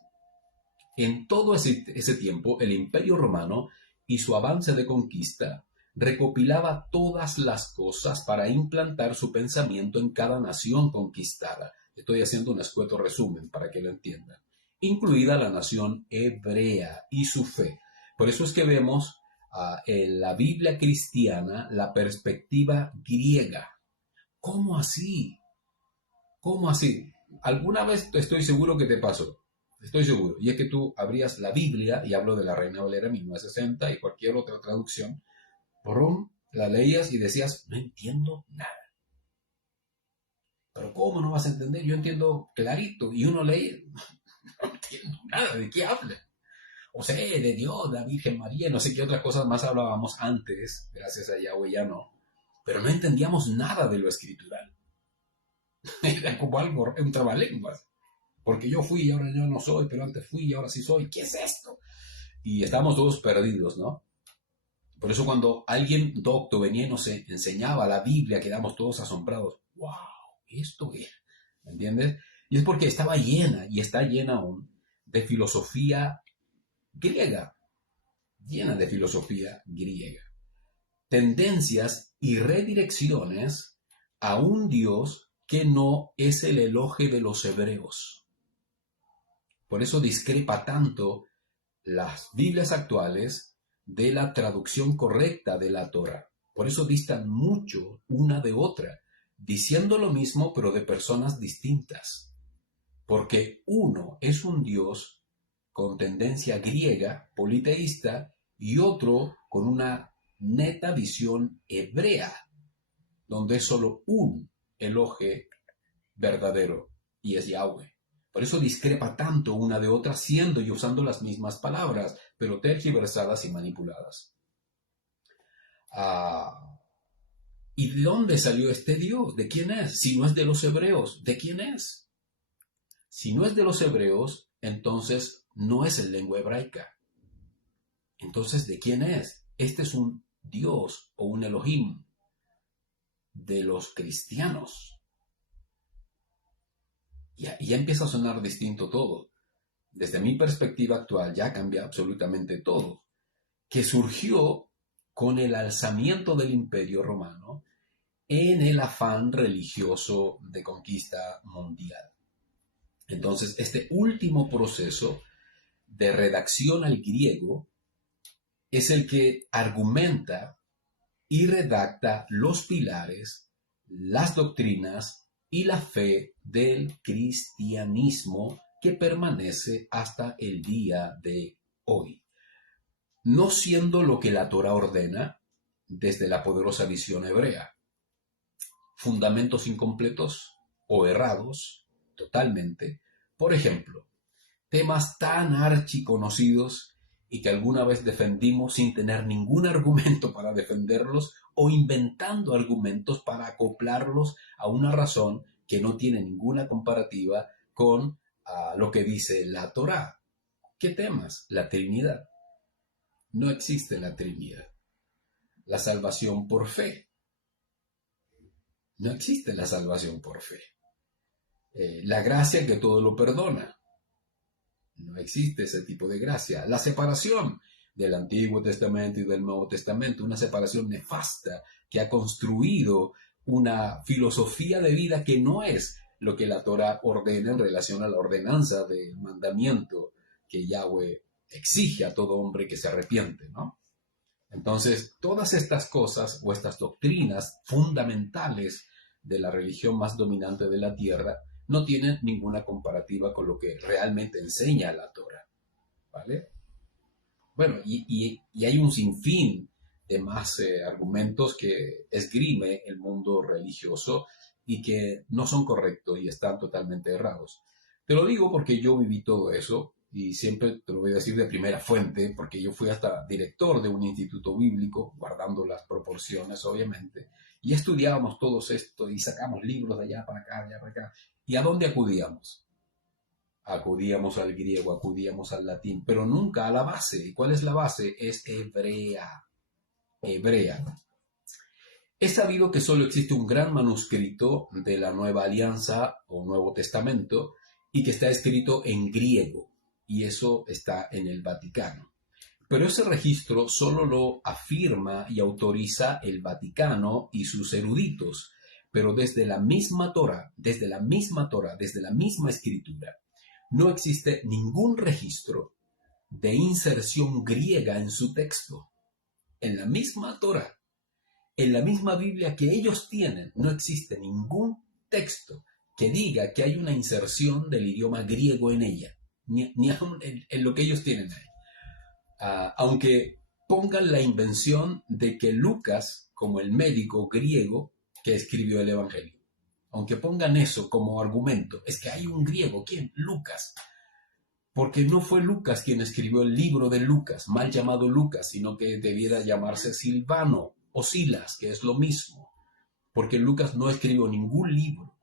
En todo ese tiempo, el Imperio Romano y su avance de conquista recopilaba todas las cosas para implantar su pensamiento en cada nación conquistada. Estoy haciendo un escueto resumen para que lo entiendan, incluida la nación hebrea y su fe. Por eso es que vemos en la Biblia cristiana la perspectiva griega. ¿Cómo así? ¿Cómo así? Alguna vez estoy seguro que te pasó. Estoy seguro. Y es que tú abrías la Biblia, y hablo de la Reina Valera 1960 y cualquier otra traducción, la leías y decías: no entiendo nada. ¿Pero cómo no vas a entender? Yo entiendo clarito. Y uno lee: no entiendo nada, ¿de qué habla? O sea, de Dios, de la Virgen María, no sé qué otras cosas más hablábamos antes, gracias a Yahweh ya no. Pero no entendíamos nada de lo escritural. Era como algo, un trabalenguas. Porque yo fui y ahora yo no soy, pero antes fui y ahora sí soy. ¿Qué es esto? Y estábamos todos perdidos, ¿no? Por eso cuando alguien docto venía y nos enseñaba la Biblia, quedamos todos asombrados. ¡Wow! ¿Esto es? ¿Me entiendes? Y es porque estaba llena, y está llena aún, de filosofía griega. Llena de filosofía griega. Tendencias y redirecciones a un Dios que no es el Elohe de los hebreos. Por eso discrepa tanto las Biblias actuales de la traducción correcta de la Torah. Por eso distan mucho una de otra, diciendo lo mismo pero de personas distintas. Porque uno es un Dios con tendencia griega, politeísta, y otro con una neta visión hebrea, donde es solo un Elohe verdadero, y es Yahweh. Por eso discrepa tanto una de otra, siendo y usando las mismas palabras, pero tergiversadas y manipuladas. ¿Y de dónde salió este Dios? ¿De quién es? Si no es de los hebreos, ¿de quién es? Si no es de los hebreos, entonces no es en lengua hebraica. Entonces, ¿de quién es? Este es un Dios o un Elohim de los cristianos. Y ya empieza a sonar distinto todo. Desde mi perspectiva actual ya cambia absolutamente todo, que surgió con el alzamiento del Imperio Romano en el afán religioso de conquista mundial. Entonces, este último proceso de redacción al griego es el que argumenta y redacta los pilares, las doctrinas y la fe del cristianismo que permanece hasta el día de hoy. No siendo lo que la Torá ordena desde la poderosa visión hebrea. Fundamentos incompletos o errados totalmente. Por ejemplo, temas tan archiconocidos y que alguna vez defendimos sin tener ningún argumento para defenderlos o inventando argumentos para acoplarlos a una razón que no tiene ninguna comparativa con lo que dice la Torá. ¿Qué temas? La Trinidad. No existe la Trinidad. La salvación por fe. No existe la salvación por fe. La gracia que todo lo perdona. No existe ese tipo de gracia. La separación del Antiguo Testamento y del Nuevo Testamento, una separación nefasta que ha construido una filosofía de vida que no es lo que la Torá ordena en relación a la ordenanza del mandamiento que Yahweh exige a todo hombre que se arrepiente, ¿no? Entonces, todas estas cosas o estas doctrinas fundamentales de la religión más dominante de la tierra no tienen ninguna comparativa con lo que realmente enseña la Torá, ¿vale? Bueno, y hay un sinfín de más argumentos que esgrime el mundo religioso y que no son correctos y están totalmente errados. Te lo digo porque yo viví todo eso y siempre te lo voy a decir de primera fuente, porque yo fui hasta director de un instituto bíblico, guardando las proporciones, obviamente, y estudiábamos todo esto y sacamos libros de allá para acá, allá para acá. ¿Y a dónde acudíamos? Acudíamos al griego, acudíamos al latín, pero nunca a la base. ¿Y cuál es la base? Es hebrea. Hebrea. He sabido que solo existe un gran manuscrito de la Nueva Alianza o Nuevo Testamento y que está escrito en griego, y eso está en el Vaticano. Pero ese registro solo lo afirma y autoriza el Vaticano y sus eruditos, pero desde la misma Torá, desde la misma escritura, no existe ningún registro de inserción griega en su texto. En la misma Torá, en la misma Biblia que ellos tienen, no existe ningún texto que diga que hay una inserción del idioma griego en ella, ni aún en lo que ellos tienen ahí. Aunque pongan la invención de que Lucas, como el médico griego que escribió el Evangelio, aunque pongan eso como argumento, es que hay un griego, ¿quién? Lucas. Porque no fue Lucas quien escribió el libro de Lucas, mal llamado Lucas, sino que debiera llamarse Silvano o Silas, que es lo mismo, porque Lucas no escribió ningún libro.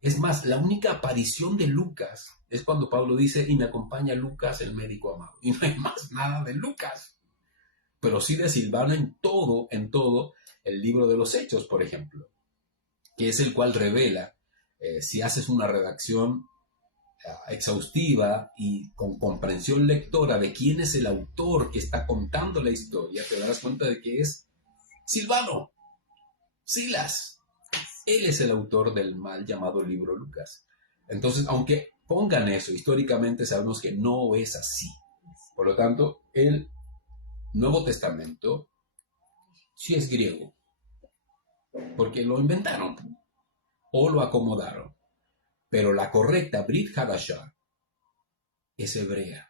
Es más, la única aparición de Lucas es cuando Pablo dice, y me acompaña Lucas, el médico amado. Y no hay más nada de Lucas. Pero sí de Silvano en todo el libro de los Hechos, por ejemplo, que es el cual revela, si haces una redacción exhaustiva y con comprensión lectora de quién es el autor que está contando la historia, te darás cuenta de que es Silvano, Silas. Él es el autor del mal llamado libro Lucas. Entonces, aunque pongan eso, históricamente sabemos que no es así. Por lo tanto, el Nuevo Testamento sí es griego, porque lo inventaron o lo acomodaron. Pero la correcta Brit Hadashah es hebrea,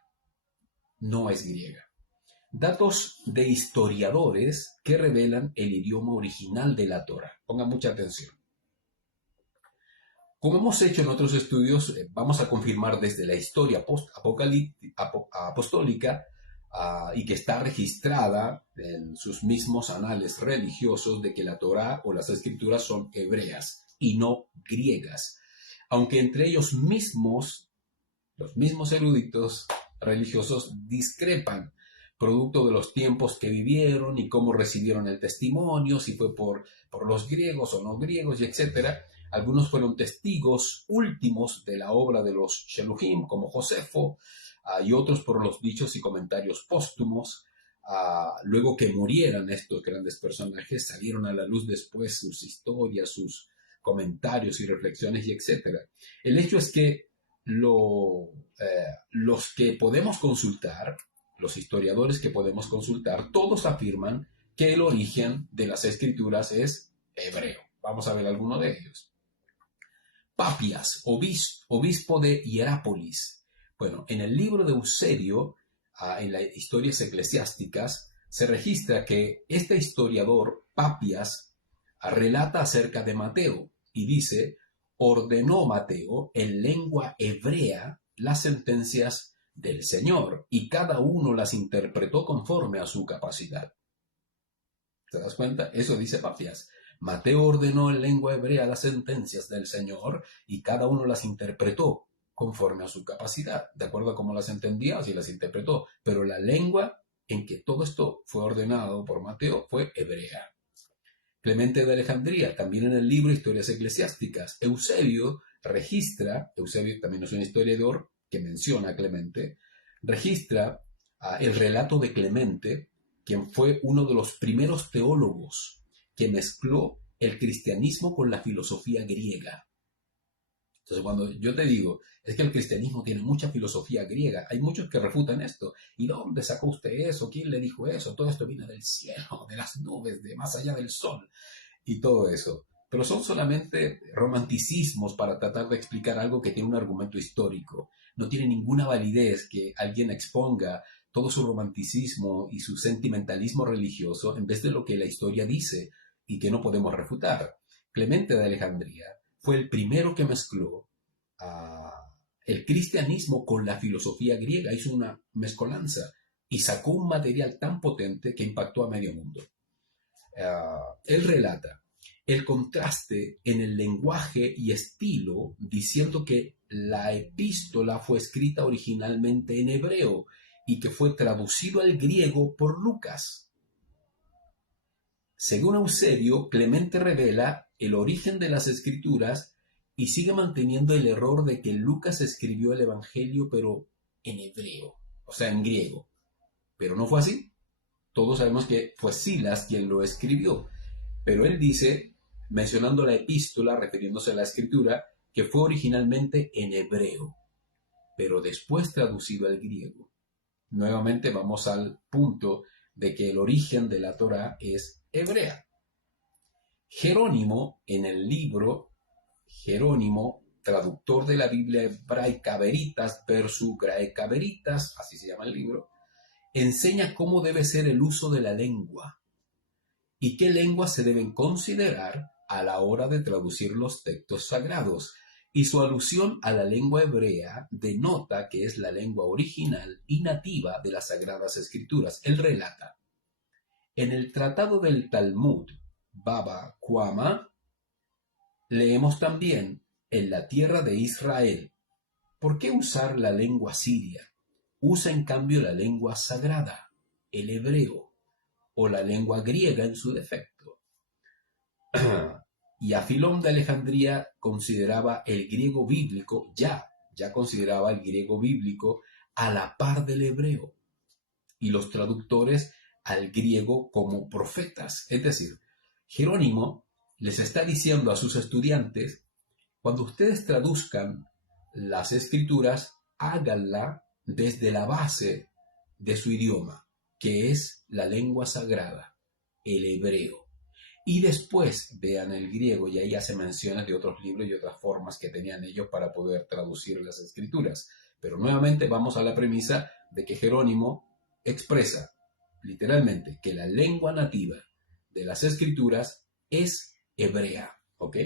no es griega. Datos de historiadores que revelan el idioma original de la Torá. Pongan mucha atención. Como hemos hecho en otros estudios, vamos a confirmar desde la historia apostólica y que está registrada en sus mismos anales religiosos de que la Torá o las escrituras son hebreas y no griegas. Aunque entre ellos mismos, los mismos eruditos religiosos discrepan, producto de los tiempos que vivieron y cómo recibieron el testimonio, si fue por los griegos o no griegos, y etc. Algunos fueron testigos últimos de la obra de los Sheluhim, como Josefo, y otros por los dichos y comentarios póstumos. Luego que murieran estos grandes personajes, salieron a la luz después sus historias, sus comentarios y reflexiones, y etc. El hecho es que los que podemos consultar, los historiadores que podemos consultar, todos afirman que el origen de las escrituras es hebreo. Vamos a ver alguno de ellos. Papias, obispo de Hierápolis. Bueno, en el libro de Eusebio, en las historias eclesiásticas, se registra que este historiador, Papias, relata acerca de Mateo y dice: ordenó Mateo en lengua hebrea las sentencias del Señor y cada uno las interpretó conforme a su capacidad. ¿Te das cuenta? Eso dice Papias. Mateo ordenó en lengua hebrea las sentencias del Señor y cada uno las interpretó conforme a su capacidad, de acuerdo a cómo las entendía, así las interpretó. Pero la lengua en que todo esto fue ordenado por Mateo fue hebrea. Clemente de Alejandría, también en el libro Historias Eclesiásticas. Eusebio también es un historiador que menciona a Clemente, registra el relato de Clemente, quien fue uno de los primeros teólogos que mezcló el cristianismo con la filosofía griega. Entonces, cuando yo te digo, es que el cristianismo tiene mucha filosofía griega, hay muchos que refutan esto. ¿Y dónde sacó usted eso? ¿Quién le dijo eso? Todo esto viene del cielo, de las nubes, de más allá del sol, y todo eso. Pero son solamente romanticismos para tratar de explicar algo que tiene un argumento histórico. No tiene ninguna validez que alguien exponga todo su romanticismo y su sentimentalismo religioso en vez de lo que la historia dice y que no podemos refutar. Clemente de Alejandría fue el primero que mezcló el cristianismo con la filosofía griega, hizo una mezcolanza y sacó un material tan potente que impactó a medio mundo. Él relata el contraste en el lenguaje y estilo, diciendo que la epístola fue escrita originalmente en hebreo y que fue traducido al griego por Lucas. Según Eusebio, Clemente revela el origen de las escrituras y sigue manteniendo el error de que Lucas escribió el Evangelio pero en hebreo, o sea, en griego. Pero no fue así. Todos sabemos que fue Silas quien lo escribió, pero él dice, mencionando la epístola, refiriéndose a la escritura, que fue originalmente en hebreo, pero después traducido al griego. Nuevamente vamos al punto de que el origen de la Torá es hebrea. Jerónimo, en el libro Jerónimo, traductor de la Biblia hebraica Veritas versus Graeca Veritas, así se llama el libro, enseña cómo debe ser el uso de la lengua y qué lenguas se deben considerar a la hora de traducir los textos sagrados. Y su alusión a la lengua hebrea denota que es la lengua original y nativa de las Sagradas Escrituras. Él relata: en el Tratado del Talmud, Baba Kama, leemos también: en la tierra de Israel, ¿por qué usar la lengua siria? Usa en cambio la lengua sagrada, el hebreo, o la lengua griega en su defecto. Y Afilón de Alejandría consideraba el griego bíblico, ya consideraba el griego bíblico a la par del hebreo, y los traductores al griego como profetas. Es decir, Jerónimo les está diciendo a sus estudiantes: cuando ustedes traduzcan las escrituras, háganla desde la base de su idioma, que es la lengua sagrada, el hebreo. Y después vean el griego, y ahí ya se menciona de otros libros y otras formas que tenían ellos para poder traducir las escrituras. Pero nuevamente vamos a la premisa de que Jerónimo expresa literalmente que la lengua nativa de las escrituras es hebrea, ¿ok?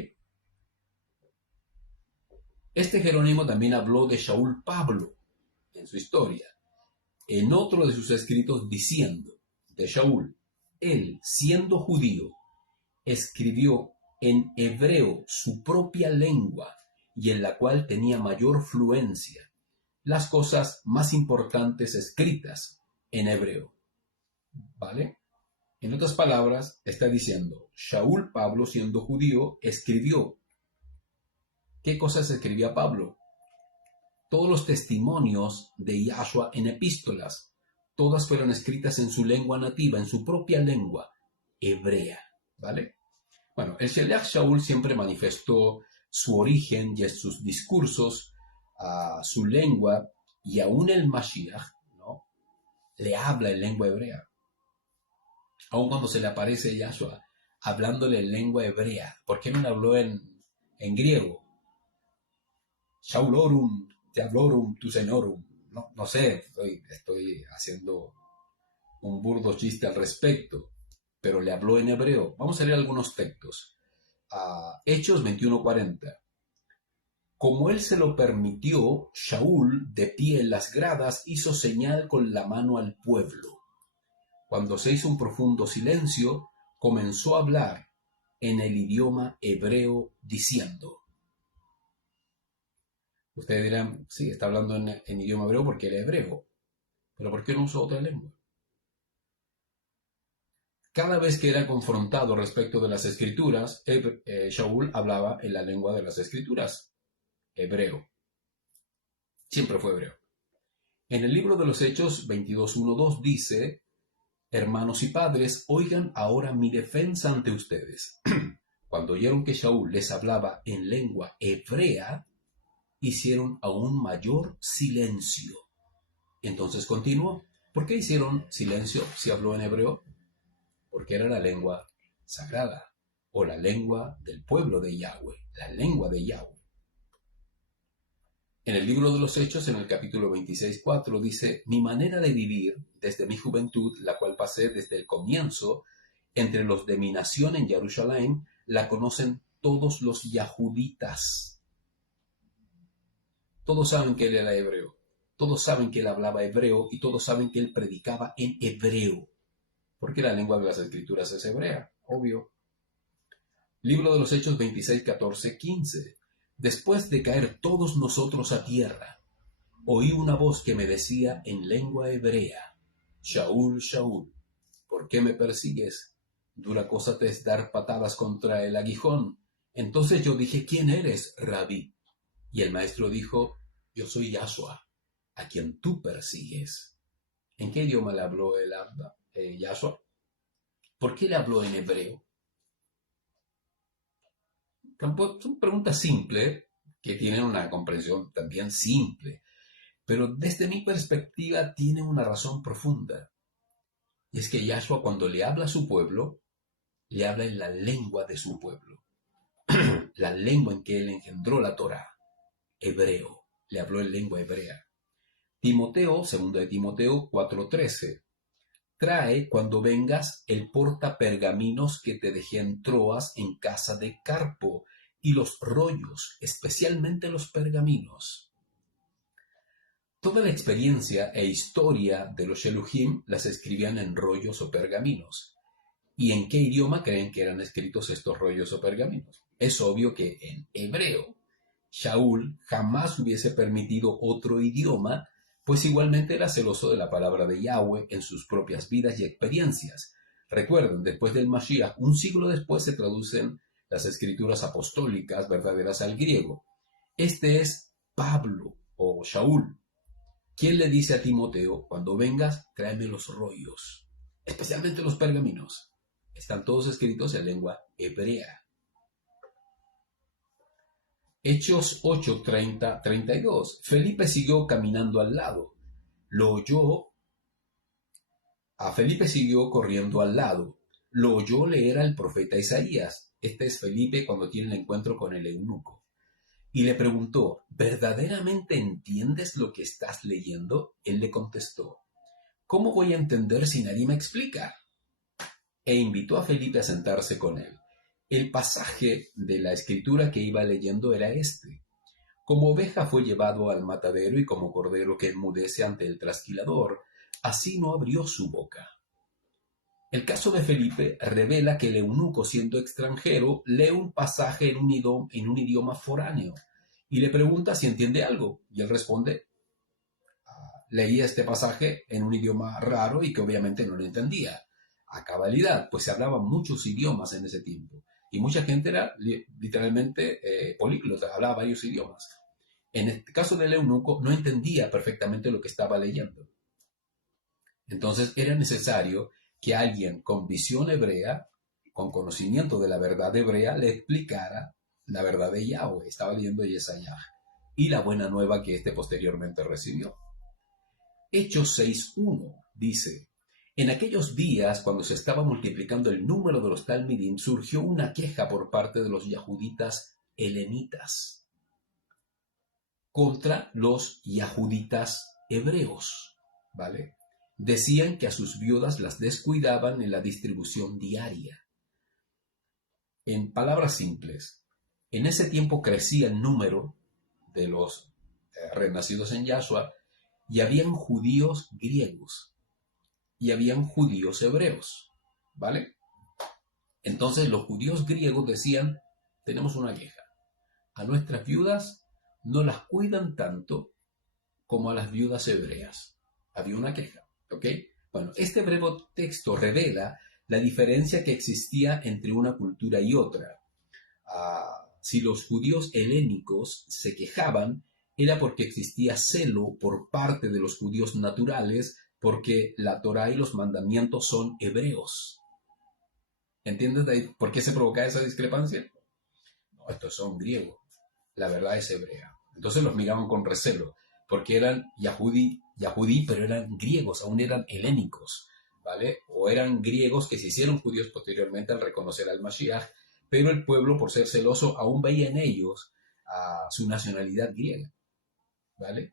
Este Jerónimo también habló de Shaul Pablo en su historia, en otro de sus escritos, diciendo de Shaul: él, siendo judío, escribió en hebreo su propia lengua y en la cual tenía mayor fluencia, las cosas más importantes escritas en hebreo. ¿vale? En otras palabras, está diciendo, Shaul Pablo, siendo judío, escribió. ¿Qué cosas escribía Pablo? Todos los testimonios de Yahshua en epístolas. Todas fueron escritas en su lengua nativa, en su propia lengua, hebrea, ¿vale? Bueno, el Sheliach Shaul siempre manifestó su origen y en sus discursos, su lengua, y aún el Mashiach, ¿no?, le habla en lengua hebrea. Aún cuando se le aparece Yahshua, hablándole en lengua hebrea. ¿Por qué no le habló en griego? Shaulorum, te hablorum, tu senorum. No sé, estoy haciendo un burdo chiste al respecto, pero le habló en hebreo. Vamos a leer algunos textos. Hechos 21:40. Como él se lo permitió, Shaul, de pie en las gradas, hizo señal con la mano al pueblo. Cuando se hizo un profundo silencio, comenzó a hablar en el idioma hebreo diciendo. Ustedes dirán, sí, está hablando en idioma hebreo porque era hebreo, pero ¿por qué no usó otra lengua? Cada vez que era confrontado respecto de las escrituras, Shaul hablaba en la lengua de las escrituras, hebreo. Siempre fue hebreo. En el libro de los Hechos 22:1-2 dice, hermanos y padres, oigan ahora mi defensa ante ustedes. Cuando oyeron que Shaul les hablaba en lengua hebrea, hicieron aún mayor silencio. Entonces continuó. ¿Por qué hicieron silencio si habló en hebreo? Porque era la lengua sagrada, o la lengua del pueblo de Yahweh, la lengua de Yahweh. En el libro de los Hechos, en el capítulo 26:4, dice, mi manera de vivir desde mi juventud, la cual pasé desde el comienzo, entre los de mi nación en Jerusalén, la conocen todos los yahuditas. Todos saben que él era hebreo, todos saben que él hablaba hebreo y todos saben que él predicaba en hebreo, porque la lengua de las escrituras es hebrea, obvio. Libro de los Hechos 26, 14, 15. Después de caer todos nosotros a tierra, oí una voz que me decía en lengua hebrea, Shaul, Shaul, ¿por qué me persigues? Dura cosa te es dar patadas contra el aguijón. Entonces yo dije, ¿quién eres, Rabí? Y el maestro dijo, yo soy Yahshua, a quien tú persigues. ¿En qué idioma le habló Yahshua? ¿Por qué le habló en hebreo? Son preguntas simples que tienen una comprensión también simple, pero desde mi perspectiva tienen una razón profunda. Y es que Yahshua, cuando le habla a su pueblo, le habla en la lengua de su pueblo, la lengua en que él engendró la Torá, hebreo, le habló en lengua hebrea. Timoteo, 2 de Timoteo 4:13. Trae cuando vengas el portapergaminos que te dejé en Troas en casa de Carpo y los rollos, especialmente los pergaminos. Toda la experiencia e historia de los Sheluhim las escribían en rollos o pergaminos. ¿Y en qué idioma creen que eran escritos estos rollos o pergaminos? Es obvio que en hebreo. Shaul jamás hubiese permitido otro idioma, pues igualmente era celoso de la palabra de Yahweh en sus propias vidas y experiencias. Recuerden, después del Mashiach, un siglo después se traducen las escrituras apostólicas verdaderas al griego. Este es Pablo o Shaul. ¿Quién le dice a Timoteo, cuando vengas, tráeme los rollos, especialmente los pergaminos? Están todos escritos en lengua hebrea. Hechos 8, 30, 32. Felipe siguió caminando al lado. Lo oyó. Felipe siguió corriendo al lado. Lo oyó leer al profeta Isaías. Este es Felipe cuando tiene el encuentro con el eunuco. Y le preguntó, ¿verdaderamente entiendes lo que estás leyendo? Él le contestó, ¿cómo voy a entender si nadie me explica? E invitó a Felipe a sentarse con él. El pasaje de la escritura que iba leyendo era este. Como oveja fue llevado al matadero y como cordero que enmudece ante el trasquilador, así no abrió su boca. El caso de Felipe revela que el eunuco, siendo extranjero, lee un pasaje en un idioma foráneo y le pregunta si entiende algo. Y él responde, leía este pasaje en un idioma raro y que obviamente no lo entendía a cabalidad, pues se hablaban muchos idiomas en ese tiempo. Y mucha gente era literalmente políglota, hablaba varios idiomas. En este caso del eunuco no entendía perfectamente lo que estaba leyendo. Entonces era necesario que alguien con visión hebrea, con conocimiento de la verdad hebrea, le explicara la verdad de Yahweh. Estaba leyendo Yesayah y la buena nueva que éste posteriormente recibió. Hechos 6.1 dice: en aquellos días, cuando se estaba multiplicando el número de los talmidim, surgió una queja por parte de los yahuditas helenitas contra los yahuditas hebreos, ¿vale? Decían que a sus viudas las descuidaban en la distribución diaria. En palabras simples, en ese tiempo crecía el número de los renacidos en Yahshua y habían judíos griegos y habían judíos hebreos, ¿vale? Entonces los judíos griegos decían, tenemos una queja, a nuestras viudas no las cuidan tanto como a las viudas hebreas. Había una queja, ¿ok? Bueno, este breve texto revela la diferencia que existía entre una cultura y otra. Si los judíos helénicos se quejaban, era porque existía celo por parte de los judíos naturales, porque la Torá y los mandamientos son hebreos. ¿Entiendes de ahí por qué se provoca esa discrepancia? No, estos son griegos, la verdad es hebrea. Entonces los miraban con recelo, porque eran yahudí, pero eran griegos, aún eran helénicos, ¿vale? O eran griegos que se hicieron judíos posteriormente al reconocer al Mashiach, pero el pueblo, por ser celoso, aún veía en ellos su nacionalidad griega, ¿vale?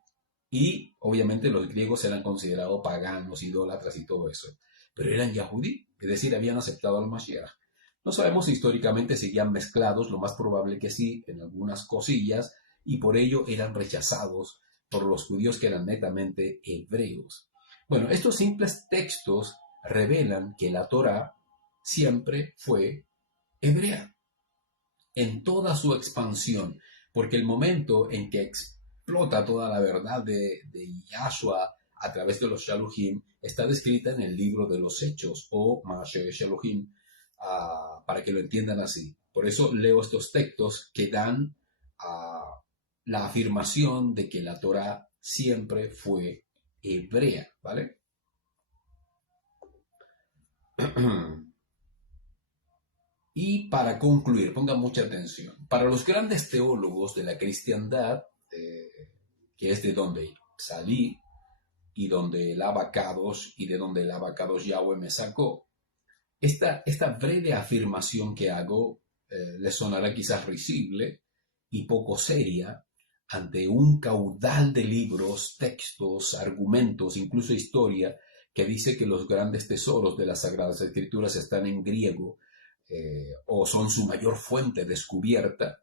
Y obviamente los griegos eran considerados paganos, idólatras y todo eso, pero eran yahudí, es decir, habían aceptado al Mashiach. No sabemos si históricamente seguían mezclados, lo más probable que sí, en algunas cosillas, y por ello eran rechazados por los judíos que eran netamente hebreos. Bueno, estos simples textos revelan que la Torá siempre fue hebrea, en toda su expansión, porque el momento en que explota toda la verdad de Yahshua a través de los Shaluhim está descrita en el libro de los Hechos, o Mashe Shaluhim, para que lo entiendan así. Por eso leo estos textos que dan la afirmación de que la Torá siempre fue hebrea, ¿vale? Y para concluir, pongan mucha atención, para los grandes teólogos de la cristiandad, que es de donde salí y donde el Abacados y de donde el Abacados Yahweh me sacó, esta breve afirmación que hago les sonará quizás risible y poco seria ante un caudal de libros, textos, argumentos, incluso historia, que dice que los grandes tesoros de las Sagradas Escrituras están en griego o son su mayor fuente descubierta,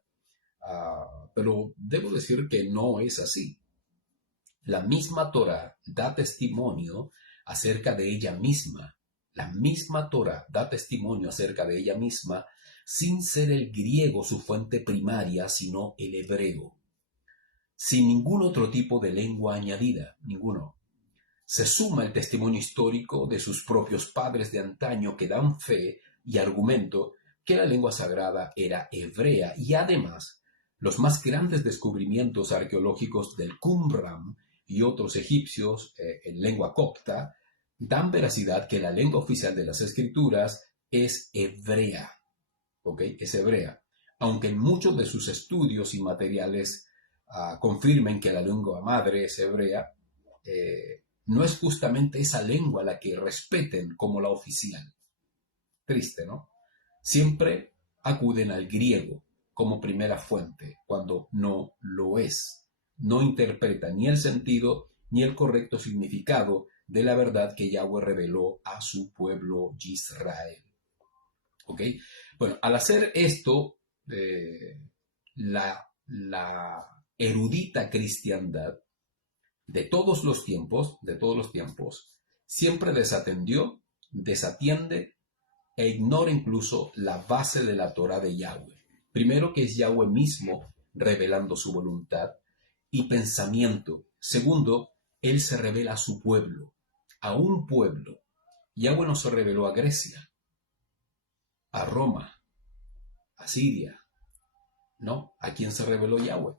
pero debo decir que no es así. La misma Torá da testimonio acerca de ella misma. La misma Torá da testimonio acerca de ella misma sin ser el griego su fuente primaria, sino el hebreo. Sin ningún otro tipo de lengua añadida, ninguno. Se suma el testimonio histórico de sus propios padres de antaño que dan fe y argumento que la lengua sagrada era hebrea y además los más grandes descubrimientos arqueológicos del Qumran y otros egipcios en lengua copta dan veracidad que la lengua oficial de las escrituras es hebrea, ¿ok? Es hebrea, aunque en muchos de sus estudios y materiales confirmen que la lengua madre es hebrea, no es justamente esa lengua la que respeten como la oficial. Triste, ¿no? Siempre acuden al griego como primera fuente, cuando no lo es. No interpreta ni el sentido ni el correcto significado de la verdad que Yahweh reveló a su pueblo Israel. ¿Ok? Bueno, al hacer esto, la erudita cristiandad de todos los tiempos, siempre desatendió, desatiende e ignora incluso la base de la Torá de Yahweh. Primero, que es Yahweh mismo revelando su voluntad y pensamiento. Segundo, Él se revela a su pueblo, a un pueblo. Yahweh no se reveló a Grecia, a Roma, a Siria. No, ¿a quién se reveló Yahweh?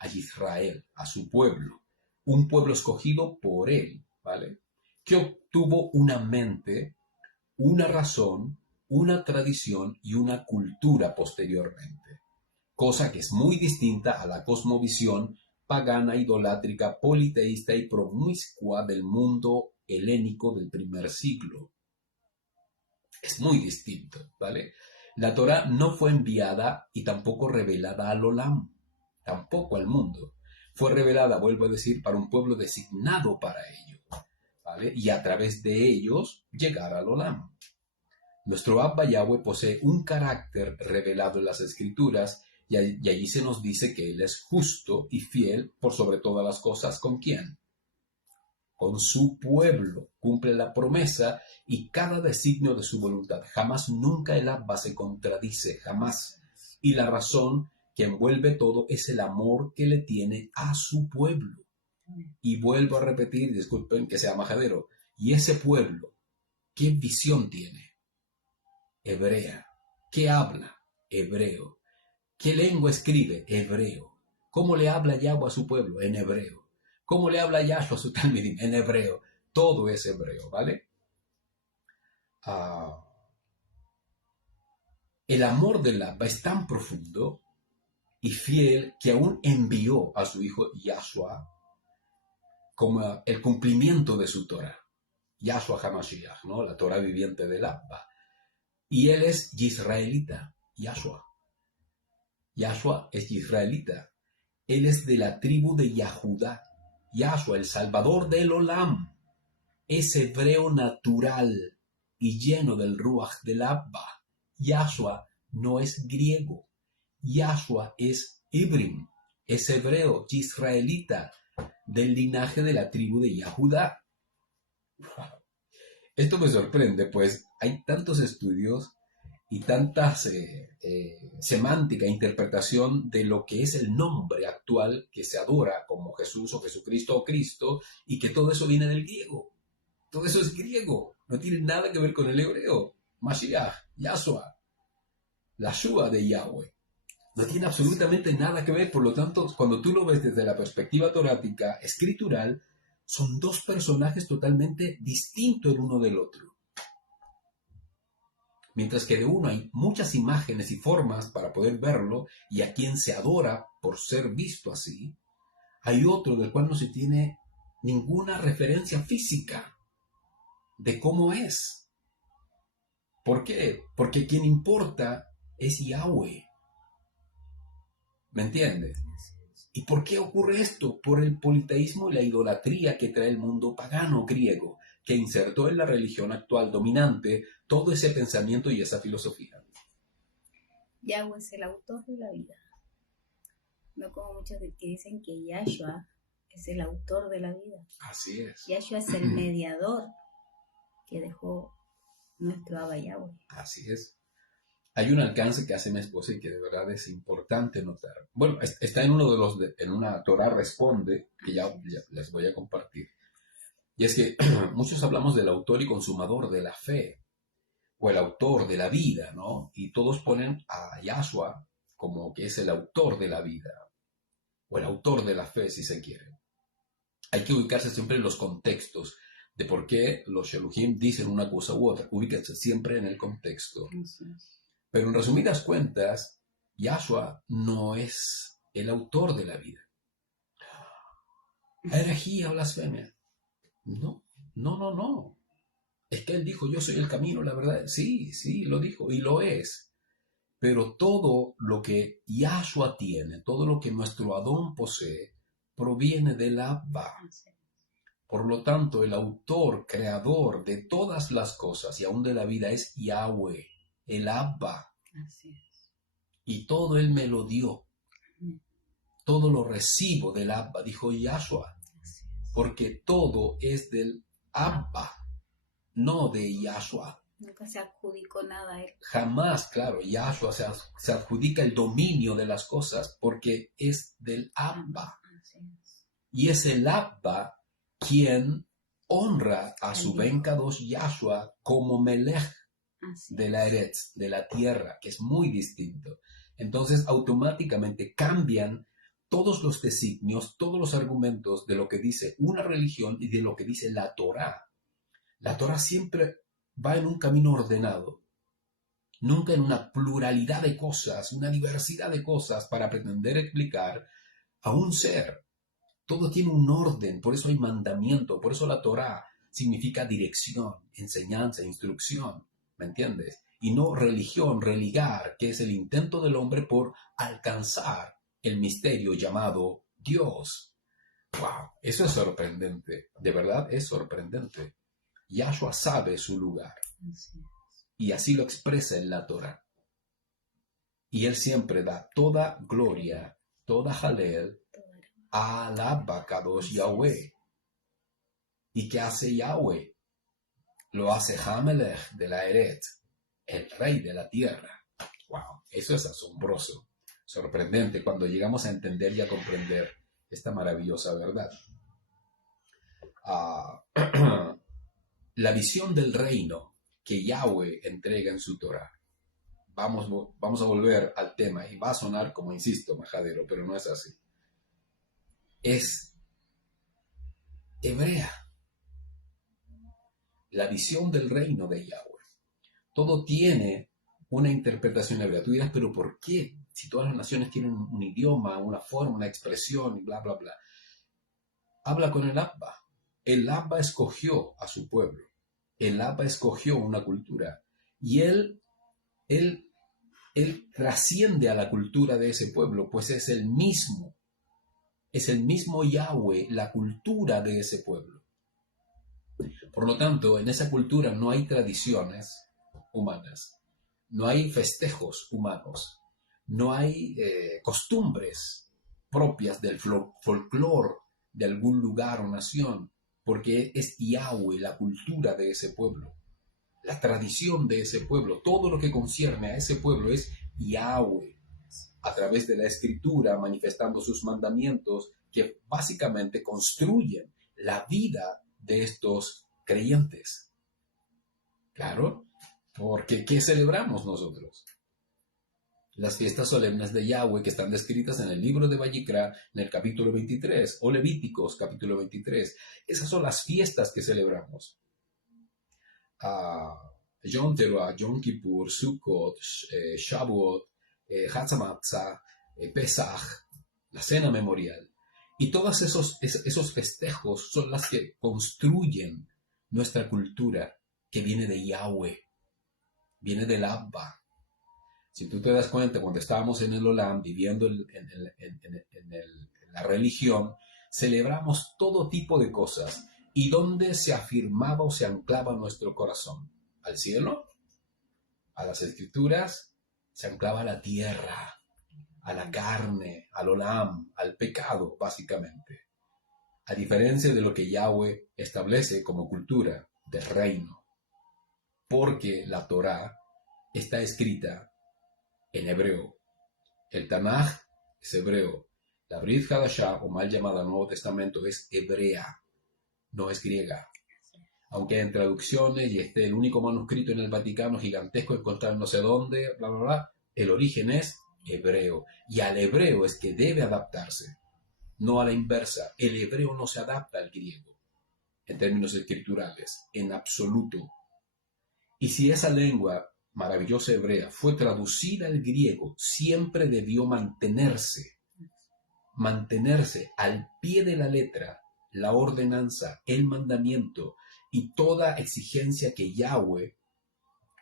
A Israel, a su pueblo. Un pueblo escogido por él, ¿vale? Que obtuvo una mente, una razón, una tradición y una cultura posteriormente. Cosa que es muy distinta a la cosmovisión pagana, idolátrica, politeísta y promiscua del mundo helénico del primer siglo. Es muy distinto, ¿vale? La Torá no fue enviada y tampoco revelada al Olam, tampoco al mundo. Fue revelada, vuelvo a decir, para un pueblo designado para ello, ¿vale? Y a través de ellos llegar al Olam. Nuestro Abba Yahweh posee un carácter revelado en las Escrituras y allí se nos dice que Él es justo y fiel por sobre todas las cosas. ¿Con quién? Con su pueblo. Cumple la promesa y cada designio de su voluntad. Jamás, nunca el Abba se contradice, jamás. Y la razón que envuelve todo es el amor que le tiene a su pueblo. Y vuelvo a repetir, disculpen que sea majadero, y ese pueblo, ¿qué visión tiene? Hebrea. ¿Qué habla? Hebreo. ¿Qué lengua escribe? Hebreo. ¿Cómo le habla Yahweh a su pueblo? En hebreo. ¿Cómo le habla Yahshua a su talmidim? En hebreo. Todo es hebreo, ¿vale? El amor del Abba es tan profundo y fiel que aún envió a su hijo Yahshua como el cumplimiento de su Torah. Yahshua HaMashiach, ¿no? La Torah viviente del Abba. Y él es israelita, Yahshua. Yahshua es israelita. Él es de la tribu de Yahudá. Yahshua, el Salvador del Olam, es hebreo natural y lleno del Ruach del Abba. Yahshua no es griego. Yahshua es Ibrim, es hebreo, israelita, del linaje de la tribu de Yahudá. Esto me sorprende, pues hay tantos estudios y tanta semántica e interpretación de lo que es el nombre actual que se adora como Jesús o Jesucristo o Cristo, y que todo eso viene del griego. Todo eso es griego, no tiene nada que ver con el hebreo. Mashiach, Yahshua, la Shua de Yahweh. No tiene absolutamente nada que ver, por lo tanto, cuando tú lo ves desde la perspectiva torática, escritural, son dos personajes totalmente distintos el uno del otro. Mientras que de uno hay muchas imágenes y formas para poder verlo y a quien se adora por ser visto así, hay otro del cual no se tiene ninguna referencia física de cómo es. ¿Por qué? Porque quien importa es Yahweh. ¿Me entiendes? ¿Y por qué ocurre esto? Por el politeísmo y la idolatría que trae el mundo pagano griego, que insertó en la religión actual dominante todo ese pensamiento y esa filosofía. Yahweh es el autor de la vida. No como muchos que dicen que Yahshua es el autor de la vida. Así es. Yahshua es el mediador que dejó nuestro Abba Yahweh. Así es. Hay un alcance que hace mi esposa y que de verdad es importante notar. Bueno, está en uno de los, en una Torah Responde, que ya les voy a compartir. Y es que muchos hablamos del autor y consumador de la fe, o el autor de la vida, ¿no? Y todos ponen a Yahshua como que es el autor de la vida, o el autor de la fe, si se quiere. Hay que ubicarse siempre en los contextos de por qué los Sheluhim dicen una cosa u otra. Ubíquense siempre en el contexto. Pero en resumidas cuentas, Yahshua no es el autor de la vida. Herejía, blasfemia. No. Es que él dijo, yo soy el camino, la verdad. Sí, lo dijo y lo es. Pero todo lo que Yahshua tiene, todo lo que nuestro Adón posee, proviene del Abba. Por lo tanto, el autor, creador de todas las cosas y aún de la vida es Yahweh, el Abba. Así es. Y todo él me lo dio. Todo lo recibo del Abba, dijo Yahshua. Porque todo es del Abba, no de Yahshua. Nunca se adjudicó nada a él. Jamás, claro, Yahshua se adjudica el dominio de las cosas porque es del Abba. Así es. Y es el Abba quien honra a su Ben Kadosh Yahshua como Melech de la Eretz, de la tierra, que es muy distinto. Entonces, automáticamente cambian todos los designios, todos los argumentos de lo que dice una religión y de lo que dice la Torá. La Torá siempre va en un camino ordenado, nunca en una pluralidad de cosas, una diversidad de cosas para pretender explicar a un ser. Todo tiene un orden, por eso hay mandamiento, por eso la Torá significa dirección, enseñanza, instrucción, ¿me entiendes? Y no religión, religar, que es el intento del hombre por alcanzar el misterio llamado Dios. ¡Wow! Eso es sorprendente, de verdad es sorprendente. Yahshua sabe su lugar y así lo expresa en la Torá. Y él siempre da toda gloria, toda halel, Alaba Kadosh Yahweh. ¿Y qué hace Yahweh? Lo hace Hamelech de la Eret, el rey de la tierra. ¡Wow! Eso es asombroso, sorprendente cuando llegamos a entender y a comprender esta maravillosa verdad. La visión del reino que Yahweh entrega en su Torah. Vamos a volver al tema y va a sonar como, insisto, majadero, pero no es así. Es hebrea. La visión del reino de Yahweh. Todo tiene una interpretación hebrea. Tú dirás, pero ¿por qué? Si todas las naciones tienen un idioma, una forma, una expresión, y bla, bla, bla. Habla con el Abba. El Abba escogió a su pueblo. El Abba escogió una cultura. Y él trasciende a la cultura de ese pueblo, pues es el mismo Yahweh, la cultura de ese pueblo. Por lo tanto, en esa cultura no hay tradiciones humanas, no hay festejos humanos, no hay costumbres propias del folclore de algún lugar o nación, porque es Yahweh, la cultura de ese pueblo, la tradición de ese pueblo, todo lo que concierne a ese pueblo es Yahweh, a través de la escritura, manifestando sus mandamientos que básicamente construyen la vida de estos creyentes. Claro, porque ¿qué celebramos nosotros? Las fiestas solemnes de Yahweh que están descritas en el libro de Vayikra, en el capítulo 23, o Levíticos, capítulo 23. Esas son las fiestas que celebramos. Yom Teruah, Yom Kippur, Sukkot, Shavuot, Hatzamatzah, Pesach, la cena memorial. Y todos esos festejos son las que construyen nuestra cultura, que viene de Yahweh, viene del Abba. Si tú te das cuenta, cuando estábamos en el Olam, viviendo en la religión, celebramos todo tipo de cosas. ¿Y dónde se afirmaba o se anclaba nuestro corazón? ¿Al cielo? ¿A las escrituras? Se anclaba a la tierra, a la carne, al Olam, al pecado, básicamente. A diferencia de lo que Yahweh establece como cultura del reino. Porque la Torá está escrita en hebreo. El Tanaj es hebreo. La Brit Hadashah, o mal llamada Nuevo Testamento, es hebrea, no es griega. Aunque en traducciones y esté el único manuscrito en el Vaticano gigantesco encontrado no sé dónde, bla, bla, bla, el origen es hebreo. Y al hebreo es que debe adaptarse, no a la inversa. El hebreo no se adapta al griego, en términos escriturales, en absoluto. Y si esa lengua maravillosa hebrea fue traducida al griego, siempre debió mantenerse al pie de la letra, la ordenanza, el mandamiento y toda exigencia que Yahweh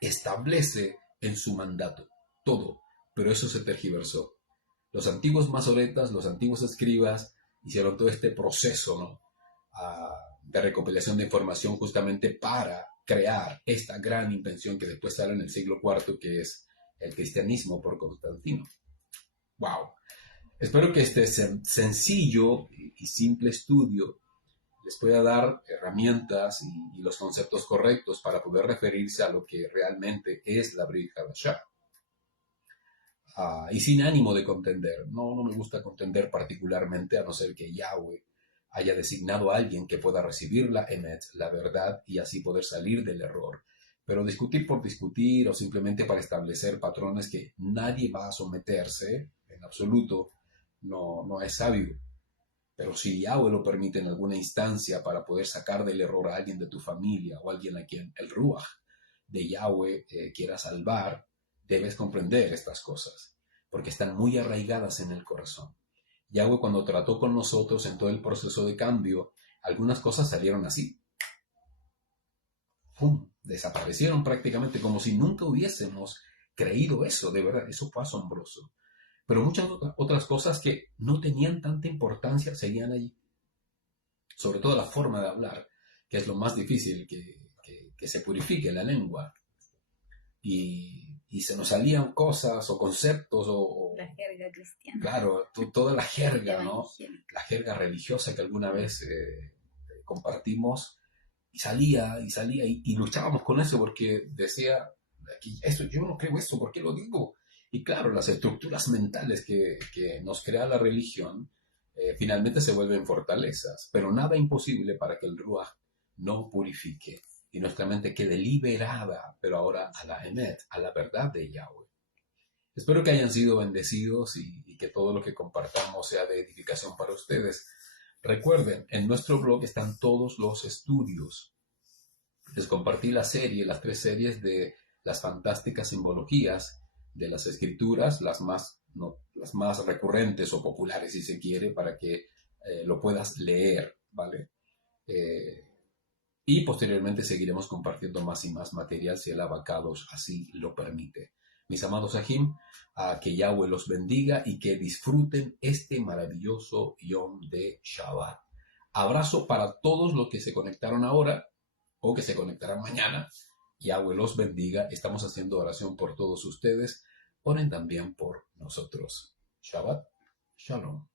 establece en su mandato. Todo. Pero eso se tergiversó. Los antiguos masoretas, los antiguos escribas hicieron todo este proceso, ¿no? De recopilación de información justamente para crear esta gran invención que después sale en el siglo IV, que es el cristianismo por Constantino. ¡Wow! Espero que este sencillo y simple estudio les pueda dar herramientas y los conceptos correctos para poder referirse a lo que realmente es la Brit Hadashah. Y sin ánimo de contender. No me gusta contender particularmente, a no ser que Yahweh haya designado a alguien que pueda recibir la emet, la verdad, y así poder salir del error. Pero discutir por discutir o simplemente para establecer patrones que nadie va a someterse, en absoluto, no es sabio. Pero si Yahweh lo permite en alguna instancia para poder sacar del error a alguien de tu familia o a alguien a quien el Ruach de Yahweh quiera salvar, debes comprender estas cosas, porque están muy arraigadas en el corazón. Yahweh, cuando trató con nosotros en todo el proceso de cambio, algunas cosas salieron así. ¡Pum! Desaparecieron prácticamente como si nunca hubiésemos creído eso. De verdad, eso fue asombroso. Pero muchas otras cosas que no tenían tanta importancia seguían allí. Sobre todo la forma de hablar, que es lo más difícil, que se purifique la lengua. Y se nos salían cosas o conceptos o La jerga cristiana. claro, toda la jerga, ¿no? La jerga religiosa que alguna vez compartimos y salía y luchábamos con eso porque decía, eso, yo no creo eso, ¿por qué lo digo? Y claro, las estructuras mentales que nos crea la religión finalmente se vuelven fortalezas, pero nada imposible para que el Ruach no purifique y nuestra mente quede liberada, pero ahora a la Emet, a la verdad de Yahweh. Espero que hayan sido bendecidos y que todo lo que compartamos sea de edificación para ustedes. Recuerden, en nuestro blog están todos los estudios. Les compartí las 3 series de las fantásticas simbologías de las escrituras, las más recurrentes o populares, si se quiere, para que lo puedas leer, ¿vale? Y posteriormente seguiremos compartiendo más y más material si el Abacados así lo permite. Mis amados Ajim, a que Yahweh los bendiga y que disfruten este maravilloso Yom de Shabbat. Abrazo para todos los que se conectaron ahora o que se conectarán mañana. Yahweh los bendiga. Estamos haciendo oración por todos ustedes. Oren también por nosotros. Shabbat Shalom.